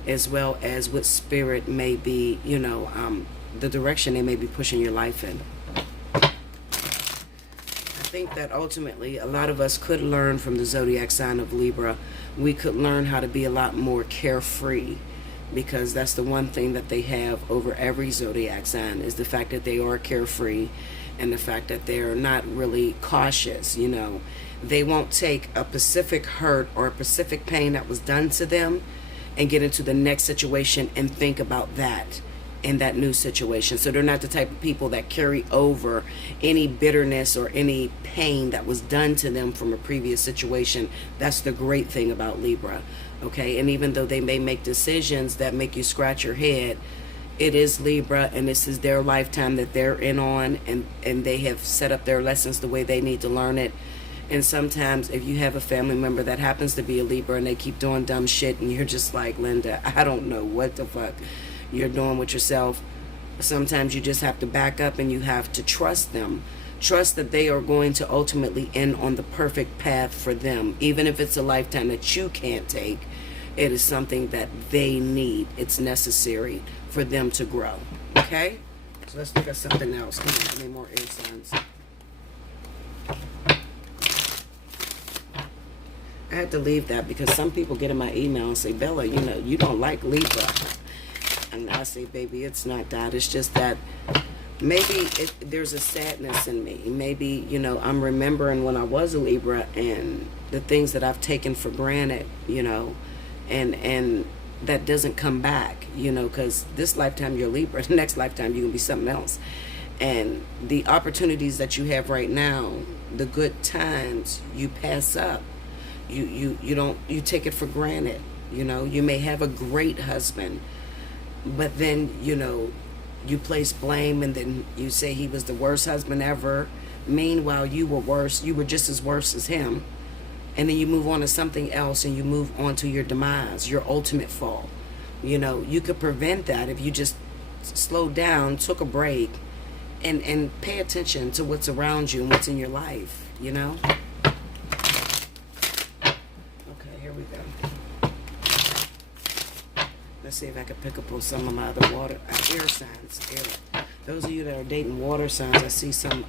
as well as what Spirit may be, the direction they may be pushing your life in. I think that ultimately a lot of us could learn from the zodiac sign of Libra. We could learn how to be a lot more carefree, because that's the one thing that they have over every zodiac sign, is the fact that they are carefree and the fact that they're not really cautious. They won't take a specific hurt or a specific pain that was done to them and get into the next situation and think about that in that new situation. So they're not the type of people that carry over any bitterness or any pain that was done to them from a previous situation. That's the great thing about Libra, okay? And even though they may make decisions that make you scratch your head, it is Libra, and this is their lifetime that they're in on, and they have set up their lessons the way they need to learn it. And sometimes if you have a family member that happens to be a Libra and they keep doing dumb shit and you're just like, Linda, I don't know what the fuck you're doing with yourself. Sometimes you just have to back up and you have to trust them. Trust that they are going to ultimately end on the perfect path for them. Even if it's a lifetime that you can't take, it is something that they need. It's necessary for them to grow. Okay? So let's look at something else. Come on, give me more air signs. I had to leave that because some people get in my email and say, Bella, you know, you don't like Libra. And I say, baby, it's not that. It's just that maybe there's a sadness in me. Maybe, you know, I'm remembering when I was a Libra and the things that I've taken for granted, you know, and that doesn't come back, you know, because this lifetime you're Libra, the next lifetime you're going to be something else. And the opportunities that you have right now, the good times, you pass up. You take it for granted. You know, you may have a great husband, but then, you know, you place blame and then you say he was the worst husband ever. Meanwhile, you were worse. You were just as worse as him. And then you move on to something else and you move on to your demise, your ultimate fall. You know, you could prevent that if you just slowed down, took a break, and pay attention to what's around you and what's in your life, you know? Okay, here we go. Let's see if I can pick up on some of my other water, air signs. Those of you that are dating water signs, I see some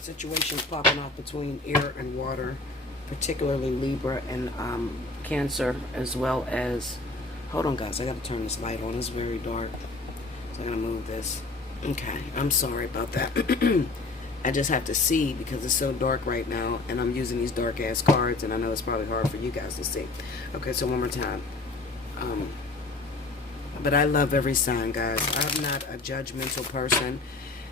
situations popping off between air and water, particularly Libra and Cancer, as well as, hold on guys, I gotta turn this light on, it's very dark, so I'm gonna move this. Okay, I'm sorry about that. I just have to see because it's so dark right now and I'm using these dark ass cards and I know it's probably hard for you guys to see. Okay, so one more time. But I love every sign, guys. I'm not a judgmental person.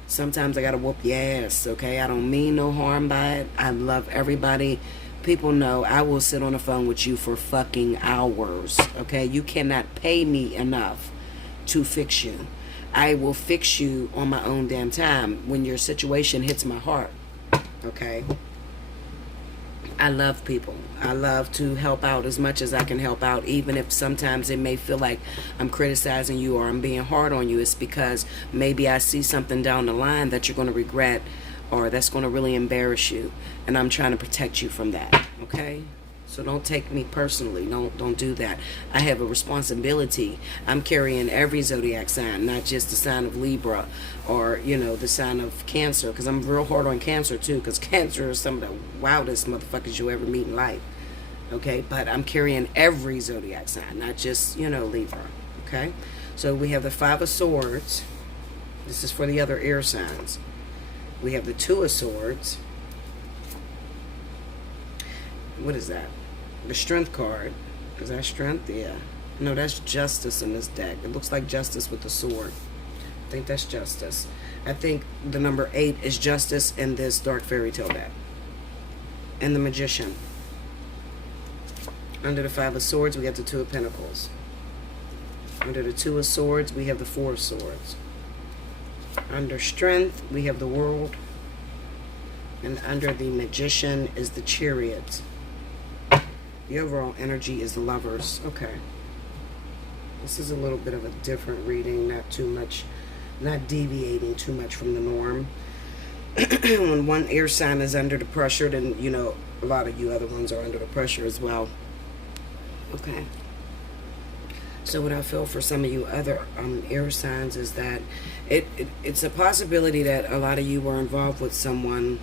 Sometimes I gotta whoop your ass, okay? I don't mean no harm by it. I love everybody. People know I will sit on the phone with you for fucking hours, okay? You cannot pay me enough to fix you. I will fix you on my own damn time when your situation hits my heart, okay? I love people. I love to help out as much as I can help out, even if sometimes it may feel like I'm criticizing you or I'm being hard on you. It's because maybe I see something down the line that you're going to regret or that's going to really embarrass you, and I'm trying to protect you from that, okay? So don't take me personally. Don't do that. I have a responsibility. I'm carrying every zodiac sign, not just the sign of Libra or, you know, the sign of Cancer, because I'm real hard on Cancer too, because Cancer is some of the wildest motherfuckers you'll ever meet in life, okay? But I'm carrying every zodiac sign, not just, you know, Libra, okay? So we have the Five of Swords. This is for the other air signs. We have the Two of Swords. What is that? The Strength card. Is that Strength? Yeah. No, that's Justice in this deck. It looks like Justice with the sword. I think that's Justice. I think the number 8 is Justice in this Dark Fairy Tale deck. And the Magician. Under the Five of Swords, we have the Two of Pentacles. Under the Two of Swords, we have the Four of Swords. Under Strength, we have the World. And under the Magician is the Chariot. The overall energy is the Lovers. Okay. This is a little bit of a different reading, not too much, not deviating too much from the norm. When one air sign is under the pressure, then, you know, a lot of you other ones are under the pressure as well. Okay. So what I feel for some of you other air signs is that it's a possibility that a lot of you were involved with someone.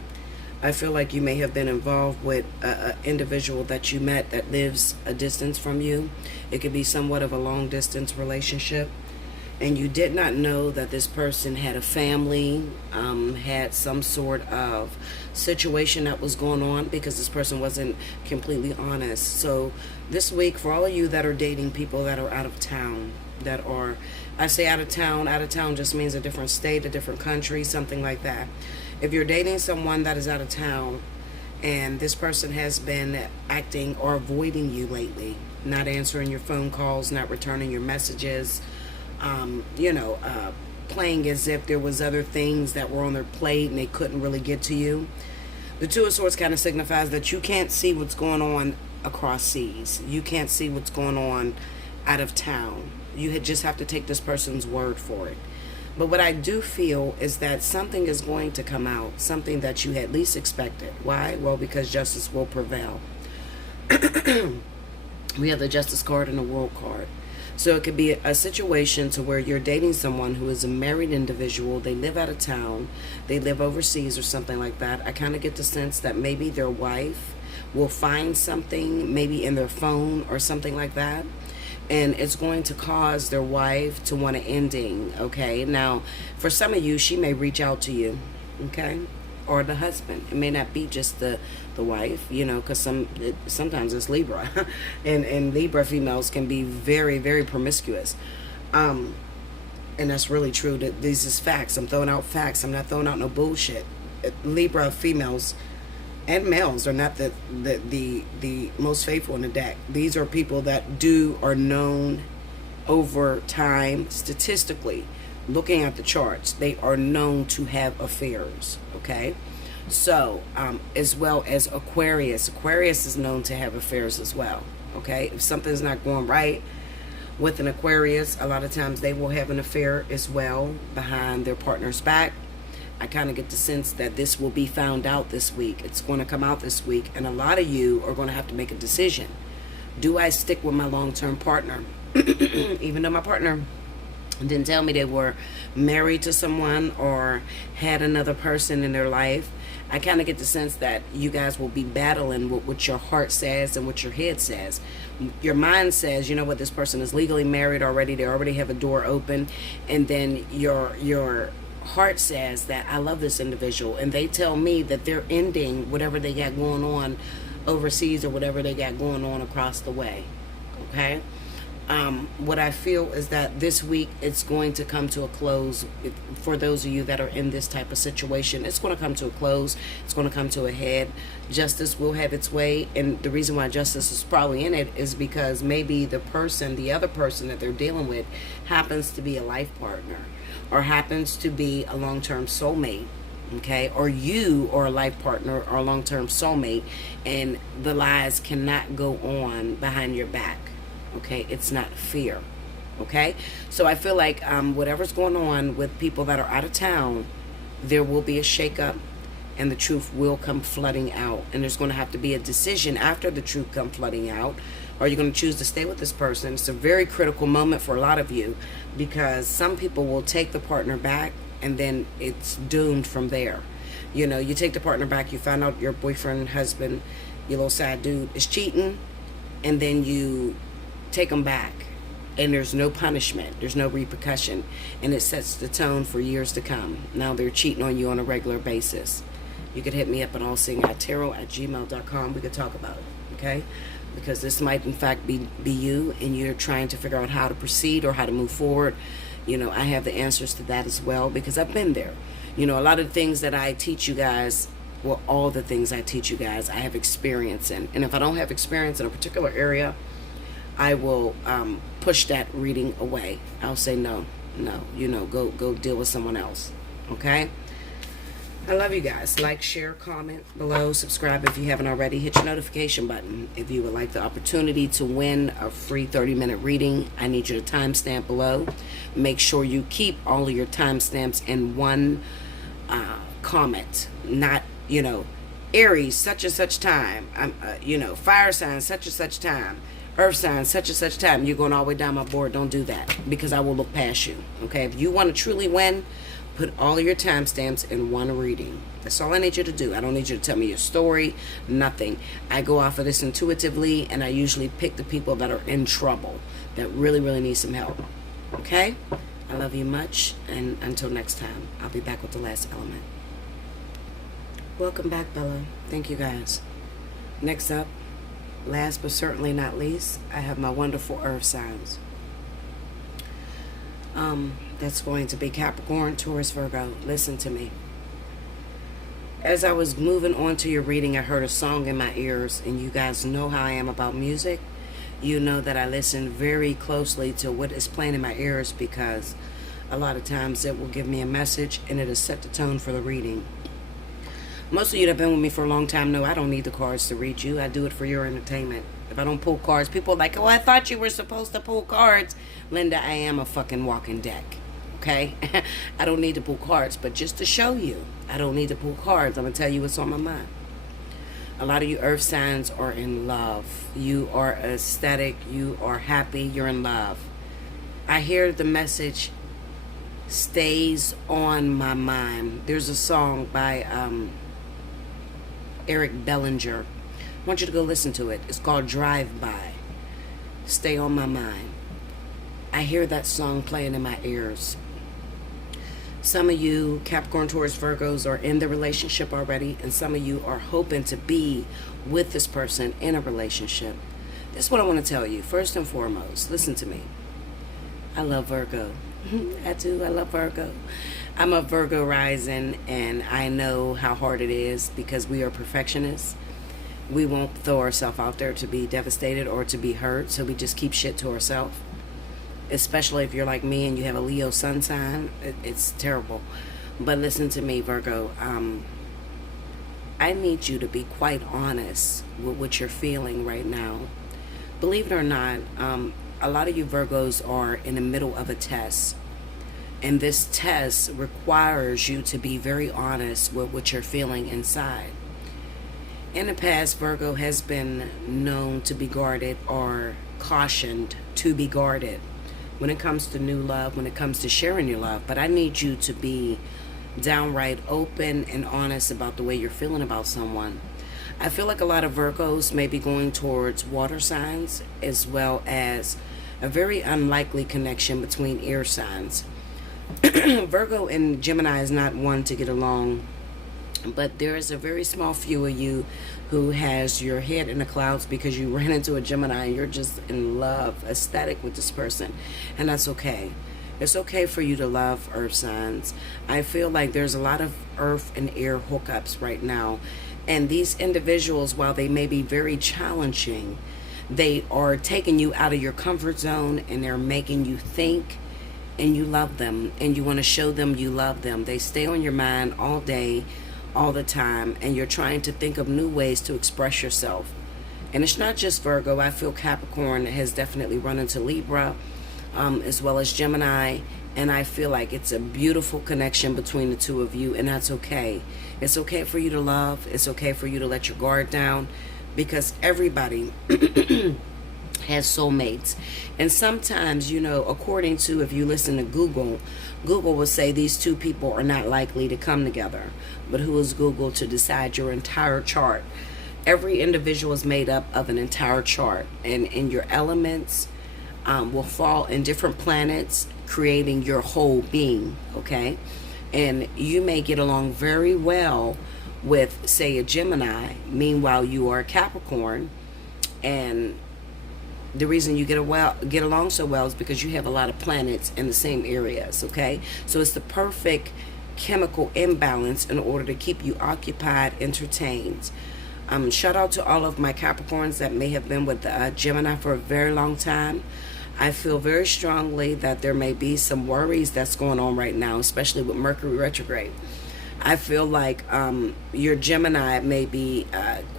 I feel like you may have been involved with an individual that you met that lives a distance from you. It could be somewhat of a long distance relationship. And you did not know that this person had a family, had some sort of situation that was going on because this person wasn't completely honest. So this week, for all of you that are dating people that are out of town, that are, I say out of town just means a different state, a different country, something like that. If you're dating someone that is out of town and this person has been acting or avoiding you lately, not answering your phone calls, not returning your messages, playing as if there was other things that were on their plate and they couldn't really get to you. The Two of Swords kind of signifies that you can't see what's going on across seas. You can't see what's going on out of town. You just have to take this person's word for it. But what I do feel is that something is going to come out, something that you had least expected. Why? Well, because justice will prevail. We have the Justice card and the World card. So it could be a situation to where you're dating someone who is a married individual. They live out of town. They live overseas or something like that. I kind of get the sense that maybe their wife will find something, maybe in their phone or something like that. And it's going to cause their wife to want an ending, okay? Now, for some of you, she may reach out to you, okay? Or the husband. It may not be just the wife, you know, because sometimes it's Libra. and Libra females can be very, very promiscuous. And that's really true. These is facts. I'm throwing out facts. I'm not throwing out no bullshit. Libra females and males are not the most faithful in the deck. These are people that are known over time, statistically, looking at the charts, they are known to have affairs, okay? So, as well as Aquarius. Aquarius is known to have affairs as well, okay? If something's not going right with an Aquarius, a lot of times they will have an affair as well behind their partner's back. I kind of get the sense that this will be found out this week. It's going to come out this week, and a lot of you are going to have to make a decision. Do I stick with my long-term partner? Even though my partner didn't tell me they were married to someone or had another person in their life, I kind of get the sense that you guys will be battling with what your heart says and what your head says. Your mind says, you know what, this person is legally married already. They already have a door open. And then your heart says that I love this individual, and they tell me that they're ending whatever they got going on overseas or whatever they got going on across the way, okay? What I feel is that this week it's going to come to a close. For those of you that are in this type of situation, it's going to come to a close. It's going to come to a head. Justice will have its way, and the reason why justice is probably in it is because maybe the other person that they're dealing with happens to be a life partner or happens to be a long-term soulmate, okay? Or you or a life partner or a long-term soulmate, and the lies cannot go on behind your back. Okay, it's not fear. Okay, so I feel like whatever's going on with people that are out of town, there will be a shakeup, and the truth will come flooding out. And there's going to have to be a decision after the truth come flooding out. Are you going to choose to stay with this person? It's a very critical moment for a lot of you, because some people will take the partner back, and then it's doomed from there. You know, you take the partner back, you find out your boyfriend, husband, your little side dude is cheating, and then you take them back, and there's no punishment, there's no repercussion, and it sets the tone for years to come. Now they're cheating on you on a regular basis. You could hit me up at Allseeingeyetarot@gmail.com. We could talk about it, okay? Because this might in fact be you, and you're trying to figure out how to proceed or how to move forward. You know, I have the answers to that as well, because I've been there. You know, a lot of the things that I teach you guys, well, all the things I teach you guys, I have experience in. And if I don't have experience in a particular area, I will push that reading away. I'll say no, you know, go deal with someone else, okay? I love you guys. Like, share, comment below, subscribe if you haven't already. Hit your notification button if you would like the opportunity to win a free 30-minute reading. I need you to timestamp below. Make sure you keep all of your timestamps in one comment, not, you know, Aries, such and such time, you know, fire sign, such and such time, earth sign, such and such time. You're going all the way down my board. Don't do that, because I will look past you, okay? If you want to truly win, put all your timestamps in one reading. That's all I need you to do. I don't need you to tell me your story, nothing. I go off of this intuitively, and I usually pick the people that are in trouble, that really, really need some help, okay? I love you much, and until next time, I'll be back with the last element. Welcome back, Bella. Thank you, guys. Next up, last but certainly not least, I have my wonderful earth signs. That's going to be Capricorn, Taurus, Virgo. Listen to me. As I was moving on to your reading, I heard a song in my ears, and you guys know how I am about music. You know that I listen very closely to what is playing in my ears, because a lot of times it will give me a message, and it'll set the tone for the reading. Most of you that have been with me for a long time know I don't need the cards to read you. I do it for your entertainment. If I don't pull cards, people are like, oh, I thought you were supposed to pull cards. Linda, I am a fucking walking deck. Okay? I don't need to pull cards, but just to show you, I don't need to pull cards. I'm going to tell you what's on my mind. A lot of you earth signs are in love. You are ecstatic. You are happy. You're in love. I hear the message stays on my mind. There's a song by Eric Bellinger. I want you to go listen to it. It's called Drive By. Stay on my mind. I hear that song playing in my ears. Some of you Capricorn, Taurus, Virgos are in the relationship already, and some of you are hoping to be with this person in a relationship. This is what I want to tell you. First and foremost, listen to me. I love Virgo. I do. I love Virgo. I'm a Virgo rising, and I know how hard it is because we are perfectionists. We won't throw ourselves out there to be devastated or to be hurt, so we just keep shit to ourselves. Especially if you're like me and you have a Leo sun sign, it's terrible. But listen to me, Virgo. I need you to be quite honest with what you're feeling right now. Believe it or not, a lot of you Virgos are in the middle of a test. And this test requires you to be very honest with what you're feeling inside. In the past, Virgo has been known to be guarded or cautioned to be guarded when it comes to new love, when it comes to sharing your love. But I need you to be downright open and honest about the way you're feeling about someone. I feel like a lot of Virgos may be going towards water signs, as well as a very unlikely connection between air signs. Virgo and Gemini is not one to get along, but there is a very small few of you who has your head in the clouds because you ran into a Gemini and you're just in love, ecstatic with this person. And that's okay. It's okay for you to love earth signs. I feel like there's a lot of earth and air hookups right now. And these individuals, while they may be very challenging, they are taking you out of your comfort zone and they're making you think, and you love them and you want to show them you love them. They stay on your mind all day, all the time, and you're trying to think of new ways to express yourself. And it's not just Virgo. I feel Capricorn has definitely run into Libra, as well as Gemini, and I feel like it's a beautiful connection between the two of you, and that's okay. It's okay for you to love. It's okay for you to let your guard down, because everybody has soulmates. And sometimes, according to, if you listen to Google will say these two people are not likely to come together. But who is Google to decide your entire chart? Every individual is made up of an entire chart, and in your elements will fall in different planets, creating your whole being, okay? And you may get along very well with, say, a Gemini. Meanwhile, you are a Capricorn, and the reason you get along so well is because you have a lot of planets in the same areas, okay? So it's the perfect chemical imbalance in order to keep you occupied, entertained. Shout out to all of my Capricorns that may have been with Gemini for a very long time. I feel very strongly that there may be some worries that's going on right now, especially with Mercury retrograde. I feel like your Gemini may be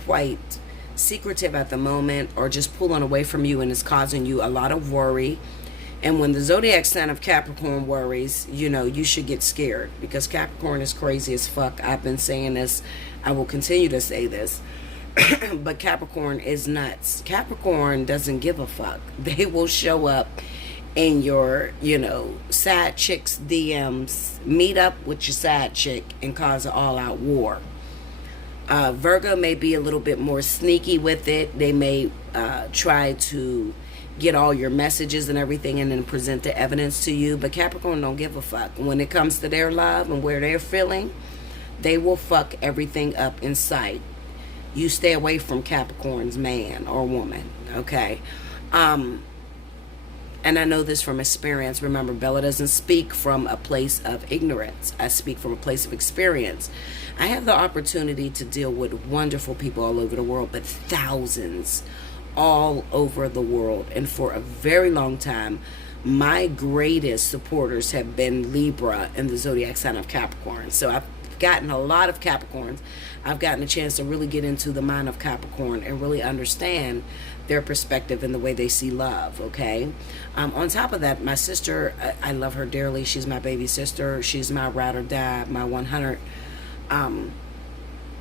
quite secretive at the moment, or just pulling away from you, and it's causing you a lot of worry. And when the zodiac sign of Capricorn worries, you should get scared, because Capricorn is crazy as fuck. I've been saying this. I will continue to say this. But Capricorn is nuts. Capricorn doesn't give a fuck. They will show up in your, side chick's DMs, meet up with your side chick and cause an all-out war. Virgo may be a little bit more sneaky with it. They may try to get all your messages and everything and then present the evidence to you. But Capricorn don't give a fuck. When it comes to their love and where they're feeling, they will fuck everything up in sight. You stay away from Capricorn's man or woman, okay? And I know this from experience. Remember, Bella doesn't speak from a place of ignorance. I speak from a place of experience. I have the opportunity to deal with wonderful people all over the world, but thousands all over the world. And for a very long time, my greatest supporters have been Libra and the zodiac sign of Capricorn. So gotten a lot of Capricorns. I've gotten a chance to really get into the mind of Capricorn and really understand their perspective and the way they see love, okay? On top of that, my sister, I love her dearly. She's my baby sister. She's my ride or die, my 100.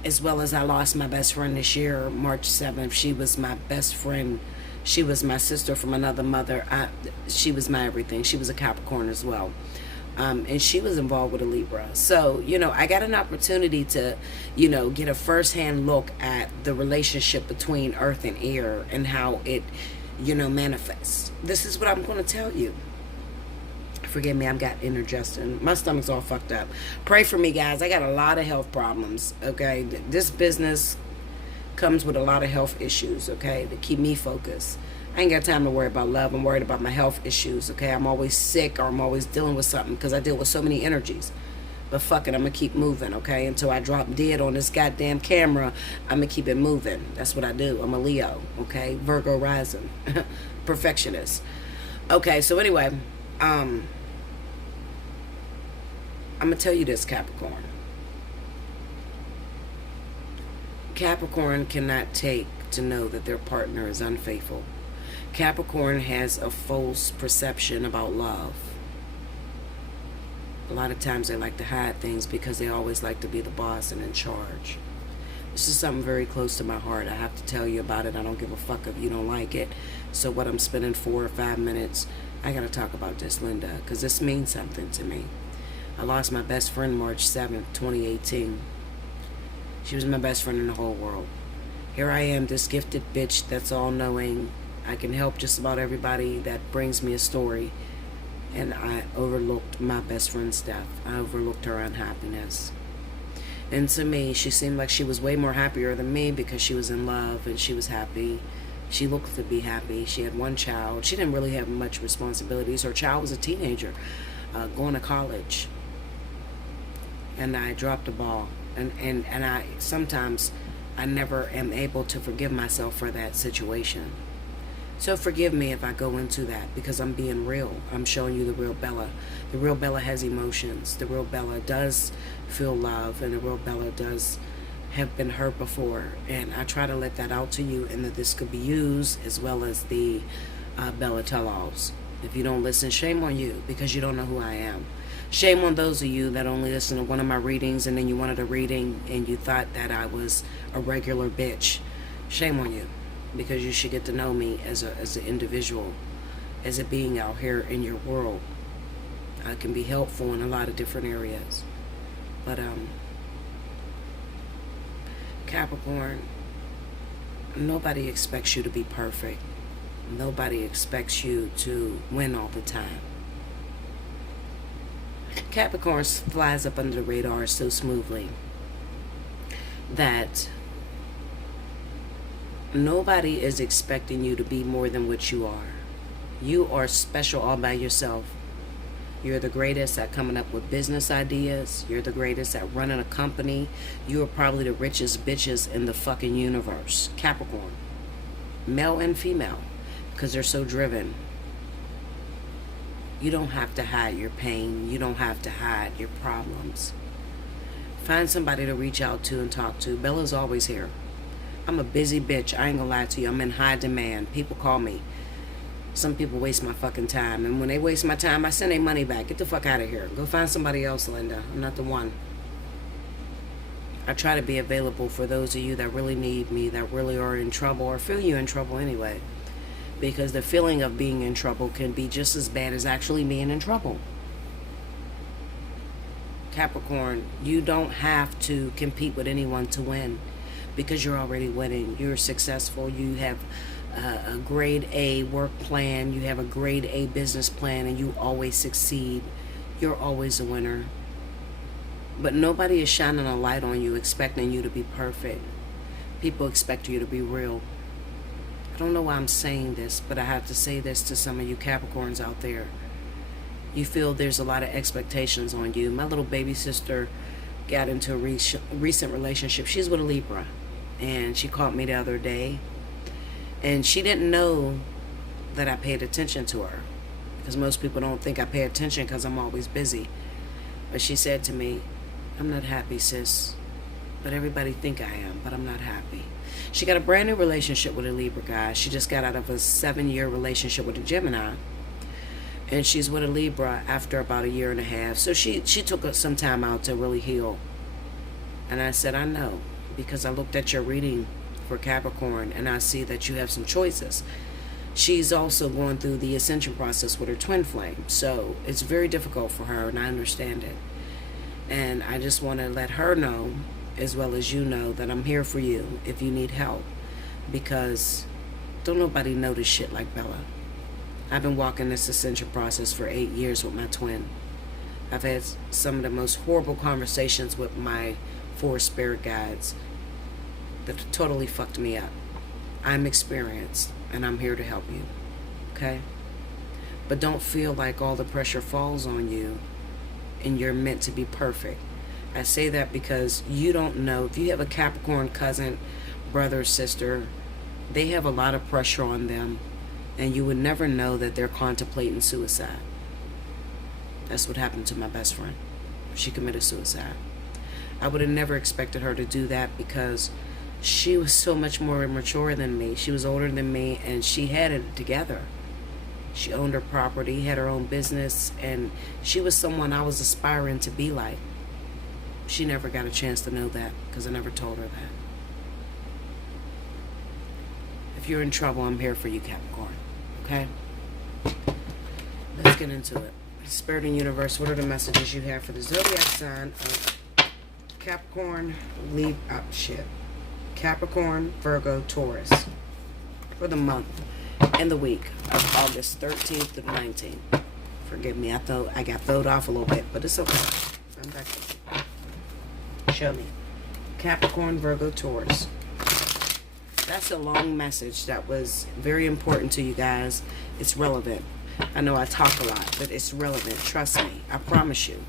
As well as I lost my best friend this year, March 7th. She was my best friend. She was my sister from another mother. She was my everything. She was a Capricorn as well. And she was involved with a Libra. So, I got an opportunity to, get a first-hand look at the relationship between earth and air and how it, manifests. This is what I'm going to tell you. Forgive me, I've got indigestion. My stomach's all fucked up. Pray for me, guys. I got a lot of health problems, okay? This business comes with a lot of health issues, okay, to keep me focused. I ain't got time to worry about love. I'm worried about my health issues, okay? I'm always sick or I'm always dealing with something because I deal with so many energies. But fuck it, I'm going to keep moving, okay? Until I drop dead on this goddamn camera, I'm going to keep it moving. That's what I do. I'm a Leo, okay? Virgo rising. Perfectionist. Okay, so anyway, I'm going to tell you this, Capricorn. Capricorn cannot take to know that their partner is unfaithful. Capricorn has a false perception about love. A lot of times they like to hide things because they always like to be the boss and in charge. This is something very close to my heart. I have to tell you about it. I don't give a fuck if you don't like it. So what I'm spending 4 or 5 minutes, I got to talk about this, Linda, because this means something to me. I lost my best friend March 7th, 2018. She was my best friend in the whole world. Here I am, this gifted bitch that's all-knowing. I can help just about everybody that brings me a story. And I overlooked my best friend's death. I overlooked her unhappiness. And to me, she seemed like she was way more happier than me because she was in love and she was happy. She looked to be happy. She had 1 child. She didn't really have much responsibilities. Her child was a teenager going to college. And I dropped the ball. And I sometimes I never am able to forgive myself for that situation. So forgive me if I go into that because I'm being real. I'm showing you the real Bella. The real Bella has emotions. The real Bella does feel love, and the real Bella does have been hurt before. And I try to let that out to you, and that this could be used as well as the Bella tell-alls. If you don't listen, shame on you because you don't know who I am. Shame on those of you that only listen to one of my readings and then you wanted a reading and you thought that I was a regular bitch. Shame on you, because you should get to know me as an individual, as a being out here in your world. I can be helpful in a lot of different areas. But Capricorn, nobody expects you to be perfect. Nobody expects you to win all the time. Capricorn flies up under the radar so smoothly that nobody is expecting you to be more than what you are. You are special all by yourself. You're the greatest at coming up with business ideas. You're the greatest at running a company. You are probably the richest bitches in the fucking universe. Capricorn. Male and female. Because they're so driven. You don't have to hide your pain. You don't have to hide your problems. Find somebody to reach out to and talk to. Bella's always here. I'm a busy bitch. I ain't gonna lie to you. I'm in high demand. People call me. Some people waste my fucking time. And when they waste my time, I send their money back. Get the fuck out of here. Go find somebody else, Linda. I'm not the one. I try to be available for those of you that really need me, that really are in trouble or feel you in trouble anyway. Because the feeling of being in trouble can be just as bad as actually being in trouble. Capricorn, you don't have to compete with anyone to win because you're already winning. You're successful. You have a grade A work plan. You have a grade A business plan, and you always succeed. You're always a winner. But nobody is shining a light on you expecting you to be perfect. People expect you to be real. I don't know why I'm saying this, but I have to say this to some of you Capricorns out there. You feel there's a lot of expectations on you. My little baby sister got into a recent relationship. She's with a Libra, and she called me the other day, and she didn't know that I paid attention to her, because most people don't think I pay attention because I'm always busy. But she said to me, I'm not happy, sis. But everybody think I am, but I'm not happy. She got a brand new relationship with a Libra guy. She just got out of a 7-year relationship with a Gemini. And she's with a Libra after about 1.5 years. So she took some time out to really heal. And I said, I know, because I looked at your reading for Capricorn and I see that you have some choices. She's also going through the ascension process with her twin flame. So it's very difficult for her, and I understand it. And I just want to let her know, as well as you know, that I'm here for you if you need help. Because don't nobody know this shit like Bella. I've been walking this ascension process for 8 years with my twin. I've had some of the most horrible conversations with my 4 spirit guides that totally fucked me up. I'm experienced, and I'm here to help you. Okay? But don't feel like all the pressure falls on you and you're meant to be perfect. I say that because you don't know. If you have a Capricorn cousin, brother, sister, they have a lot of pressure on them, and you would never know that they're contemplating suicide. That's what happened to my best friend. She committed suicide. I would have never expected her to do that because she was so much more mature than me. She was older than me, and she had it together. She owned her property, had her own business, and she was someone I was aspiring to be like. She never got a chance to know that because I never told her that. If you're in trouble, I'm here for you, Capricorn. Okay? Let's get into it. Spirit and Universe, what are the messages you have for the zodiac sign of Capricorn, Capricorn, Virgo, Taurus for the month and the week of August 13th to 19th. Forgive me, I thought I got thrown off a little bit, but it's okay. I'm back. Show me. Capricorn, Virgo, Taurus. That's a long message that was very important to you guys. It's relevant. I know I talk a lot, but it's relevant. Trust me. I promise you.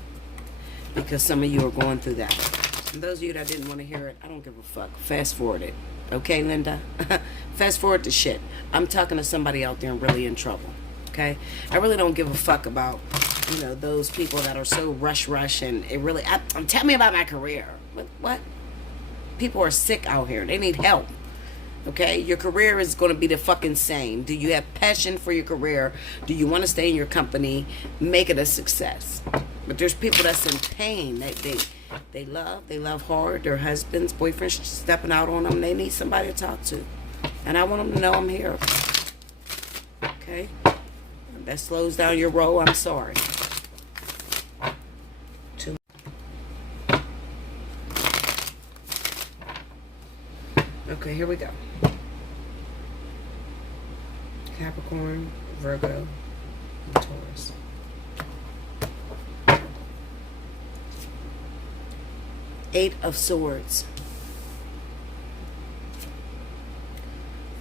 Because some of you are going through that. And those of you that didn't want to hear it, I don't give a fuck. Fast forward it. Okay, Linda? Fast forward the shit. I'm talking to somebody out there and really in trouble. Okay? I really don't give a fuck about, those people that are so rush and it really... tell me about my career. What? People are sick out here. They need help. Okay? Your career is going to be the fucking same. Do you have passion for your career? Do you want to stay in your company? Make it a success. But there's people that's in pain. They love hard. Their husbands, boyfriends stepping out on them. They need somebody to talk to. And I want them to know I'm here. Okay? If that slows down your roll, I'm sorry. Okay, here we go. Capricorn, Virgo, and Taurus. Eight of Swords.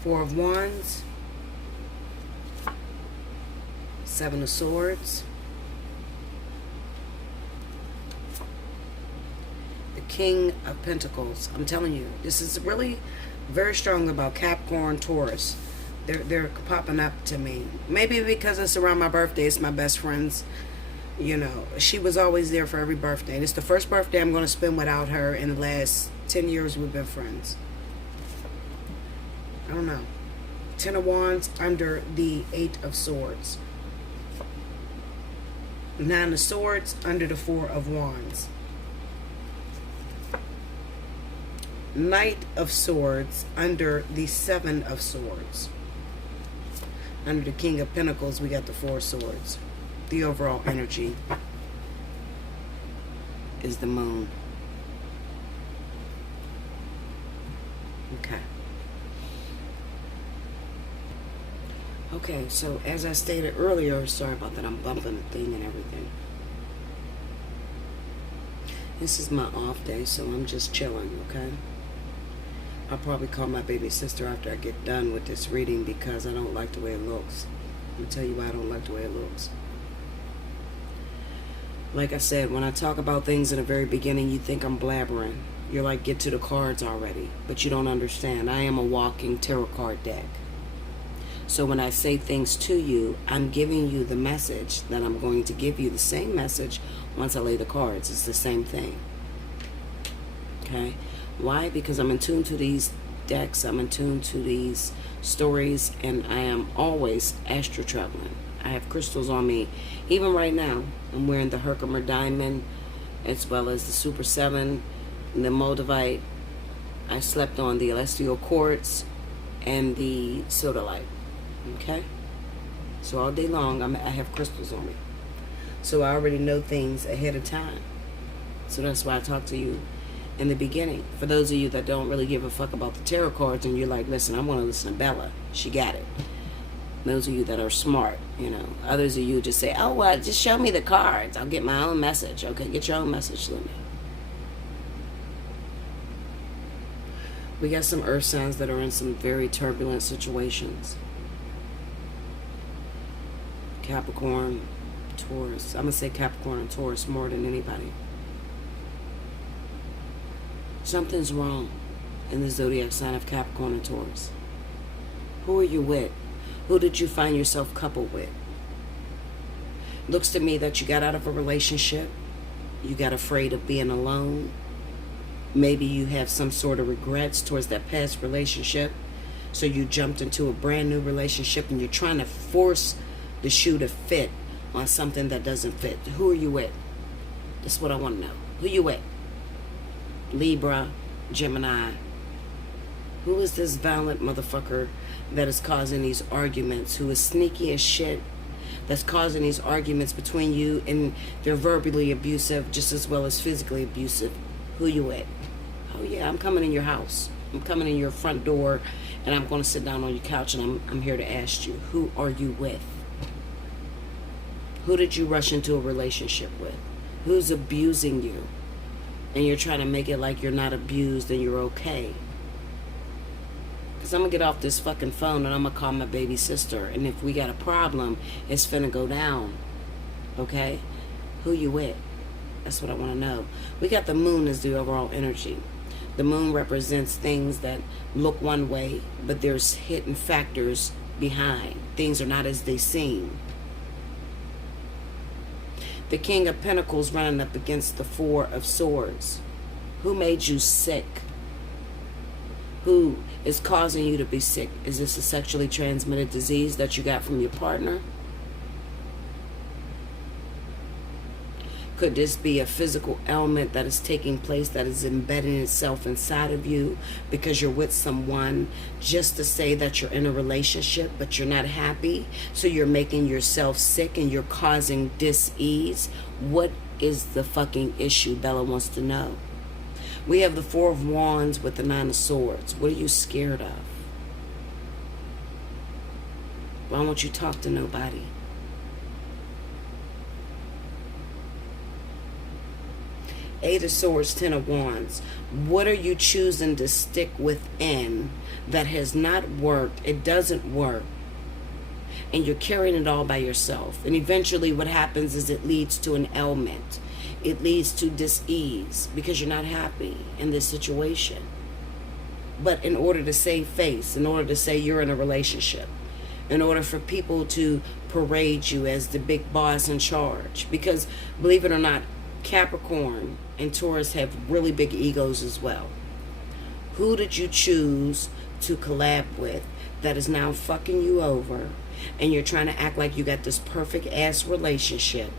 4 of Wands. 7 of Swords. The King of Pentacles. I'm telling you, this is really very strong about Capricorn, Taurus. They're popping up to me. Maybe because it's around my birthday. It's my best friend's. She was always there for every birthday. And it's the first birthday I'm going to spend without her in the last 10 years we've been friends. I don't know. 10 of Wands under the 8 of Swords. 9 of Swords under the 4 of Wands. Knight of Swords under the 7 of Swords. Under the King of Pentacles, we got the 4 Swords. The overall energy is the Moon. Okay, so as I stated earlier, sorry about that, I'm bumping the thing and everything. This is my off day, so I'm just chilling, okay? I'll probably call my baby sister after I get done with this reading because I don't like the way it looks. I'll tell you why I don't like the way it looks. Like I said, when I talk about things in the very beginning, you think I'm blabbering. You're like, get to the cards already. But you don't understand. I am a walking tarot card deck. So when I say things to you, I'm giving you the message that I'm going to give you the same message once I lay the cards. It's the same thing. Okay? Why? Because I'm in tune to these decks, I'm in tune to these stories, and I am always astro traveling. I have crystals on me. Even right now, I'm wearing the Herkimer Diamond, as well as the Super 7, the Moldavite. I slept on the Celestial Quartz and the Sodalite. Okay? So all day long, I have crystals on me. So I already know things ahead of time. So that's why I talk to you in the beginning. For those of you that don't really give a fuck about the tarot cards and you're like, listen, I want to listen to Bella. She got it. Those of you that are smart, you know. Others of you just say, oh, well, just show me the cards. I'll get my own message. Okay, get your own message to me. We got some earth signs that are in some very turbulent situations. Capricorn, Taurus. I'm going to say Capricorn and Taurus more than anybody. Something's wrong in the zodiac sign of Capricorn and Taurus. Who are you with? Who did you find yourself coupled with? Looks to me that you got out of a relationship. You got afraid of being alone. Maybe you have some sort of regrets towards that past relationship. So you jumped into a brand new relationship and you're trying to force the shoe to fit on something that doesn't fit. Who are you with? That's what I want to know. Who you with? Libra, Gemini. Who is this violent motherfucker that is causing these arguments? Who is sneaky as shit? That's causing these arguments between you, and they're verbally abusive just as well as physically abusive. Who you with? Oh yeah, I'm coming in your house. I'm coming in your front door, and I'm going to sit down on your couch, and I'm here to ask you, who are you with? Who did you rush into a relationship with? Who's abusing you? And you're trying to make it like you're not abused and you're okay. Because I'm going to get off this fucking phone and I'm going to call my baby sister. And if we got a problem, it's finna go down. Okay? Who you with? That's what I want to know. We got the moon as the overall energy. The moon represents things that look one way, but there's hidden factors behind. Things are not as they seem. The King of Pentacles running up against the Four of Swords. Who made you sick? Who is causing you to be sick? Is this a sexually transmitted disease that you got from your partner? Could this be a physical ailment that is taking place, that is embedding itself inside of you because you're with someone just to say that you're in a relationship but you're not happy, so you're making yourself sick and you're causing dis-ease? What is the fucking issue? Bella wants to know. We have the Four of Wands with the Nine of Swords. What are you scared of? Why won't you talk to nobody? Eight of Swords, Ten of Wands. What are you choosing to stick within that has not worked? It doesn't work. And you're carrying it all by yourself. And eventually what happens is it leads to an ailment. It leads to dis-ease because you're not happy in this situation. But in order to save face, in order to say you're in a relationship, in order for people to parade you as the big boss in charge, because believe it or not, Capricorn and Taurus have really big egos as well. Who did you choose to collab with that is now fucking you over, and you're trying to act like you got this perfect ass relationship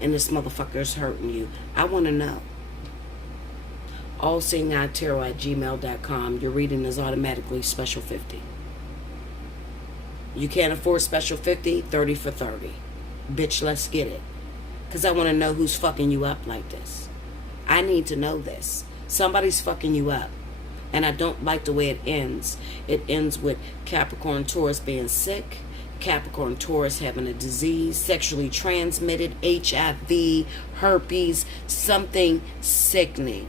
and this motherfucker's hurting you? I want to know. Allseeingeyetarot@gmail.com. Your reading is automatically special 50. You can't afford special 50, 30 for 30. Bitch, let's get it. Because I want to know who's fucking you up like this. I need to know this. Somebody's fucking you up. And I don't like the way it ends. It ends with Capricorn Taurus being sick. Capricorn Taurus having a disease, sexually transmitted, HIV, herpes, something sickening.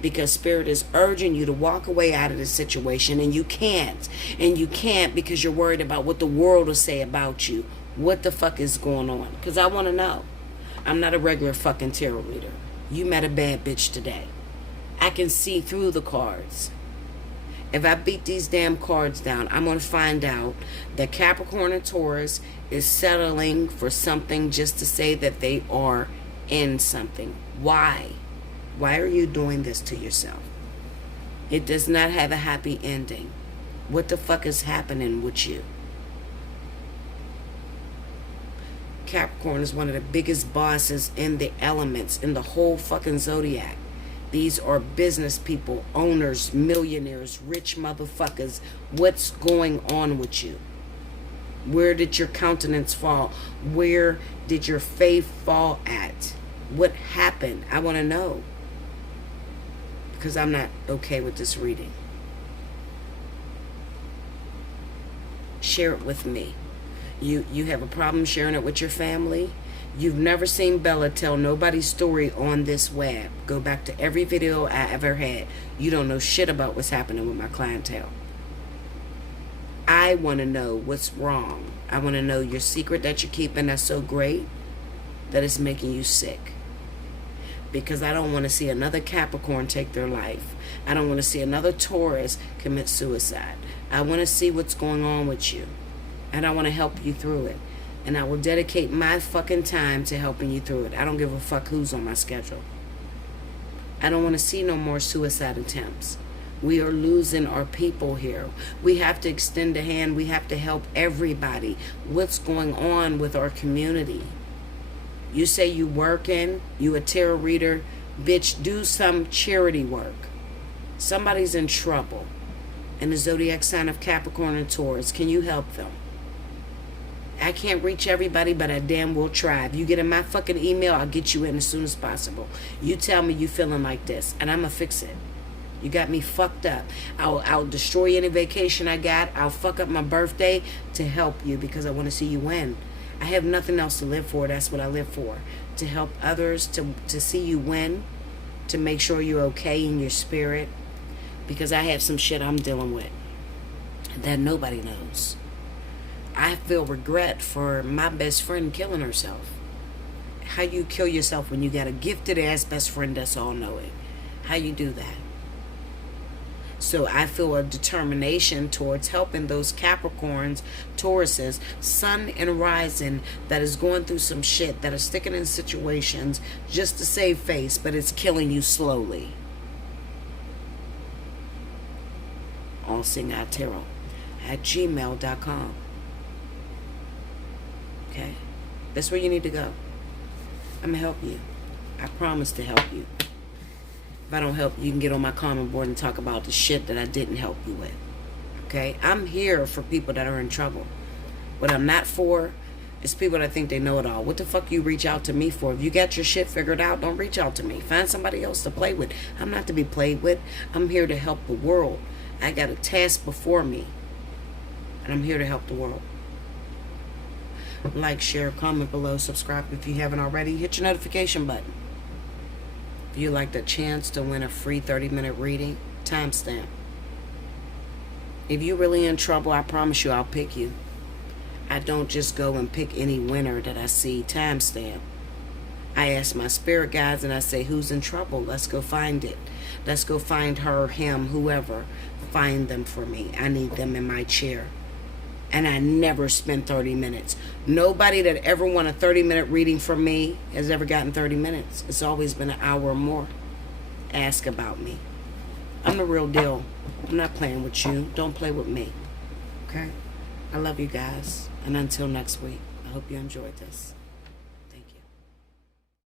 Because Spirit is urging you to walk away out of this situation, and you can't. And you can't because you're worried about what the world will say about you. What the fuck is going on? Because I want to know. I'm not a regular fucking tarot reader. You met a bad bitch today. I can see through the cards. If I beat these damn cards down, I'm going to find out that Capricorn and Taurus is settling for something just to say that they are in something. Why? Why are you doing this to yourself? It does not have a happy ending. What the fuck is happening with you? Capricorn is one of the biggest bosses in the elements, in the whole fucking zodiac. These are business people, owners, millionaires, rich motherfuckers. What's going on with you? Where did your countenance fall? Where did your faith fall at? What happened? I want to know. Because I'm not okay with this reading. Share it with me. You have a problem sharing it with your family? You've never seen Bella tell nobody's story on this web. Go back to every video I ever had. You don't know shit about what's happening with my clientele. I want to know what's wrong. I want to know your secret that you're keeping that's so great that it's making you sick. Because I don't want to see another Capricorn take their life. I don't want to see another Taurus commit suicide. I want to see what's going on with you. And I want to help you through it. And I will dedicate my fucking time to helping you through it. I don't give a fuck who's on my schedule. I don't want to see no more suicide attempts. We are losing our people here. We have to extend a hand. We have to help everybody. What's going on with our community? You say you working, you a tarot reader. Bitch, do some charity work. Somebody's in trouble. And the zodiac sign of Capricorn and Taurus. Can you help them? I can't reach everybody, but I damn will try. If you get in my fucking email, I'll get you in as soon as possible. You tell me you feeling like this, and I'm going to fix it. You got me fucked up. I'll destroy any vacation I got. I'll fuck up my birthday to help you because I want to see you win. I have nothing else to live for. That's what I live for. To help others, to see you win, to make sure you're okay in your spirit. Because I have some shit I'm dealing with that nobody knows. I feel regret for my best friend killing herself. How you kill yourself when you got a gifted ass best friend that's all knowing? How you do that? So I feel a determination towards helping those Capricorns, Tauruses, sun and rising that is going through some shit, that are sticking in situations just to save face, but it's killing you slowly. Allseeingeyetarot at gmail.com. Okay? That's where you need to go. I'm going to help you. I promise to help you. If I don't help you, you can get on my comment board and talk about the shit that I didn't help you with. Okay? I'm here for people that are in trouble. What I'm not for is people that think they know it all. What the fuck you reach out to me for? If you got your shit figured out, don't reach out to me. Find somebody else to play with. I'm not to be played with. I'm here to help the world. I got a task before me. And I'm here to help the world. Like, share, comment below, subscribe if you haven't already. Hit your notification button. If you like the chance to win a free 30-minute reading, timestamp. If you're really in trouble, I promise you I'll pick you. I don't just go and pick any winner that I see, timestamp. I ask my spirit guides and I say, who's in trouble? Let's go find it. Let's go find her, him, whoever. Find them for me. I need them in my chair. And I never spend 30 minutes. Nobody that ever won a 30-minute reading from me has ever gotten 30 minutes. It's always been an hour or more. Ask about me. I'm the real deal. I'm not playing with you. Don't play with me. Okay? I love you guys. And until next week, I hope you enjoyed this.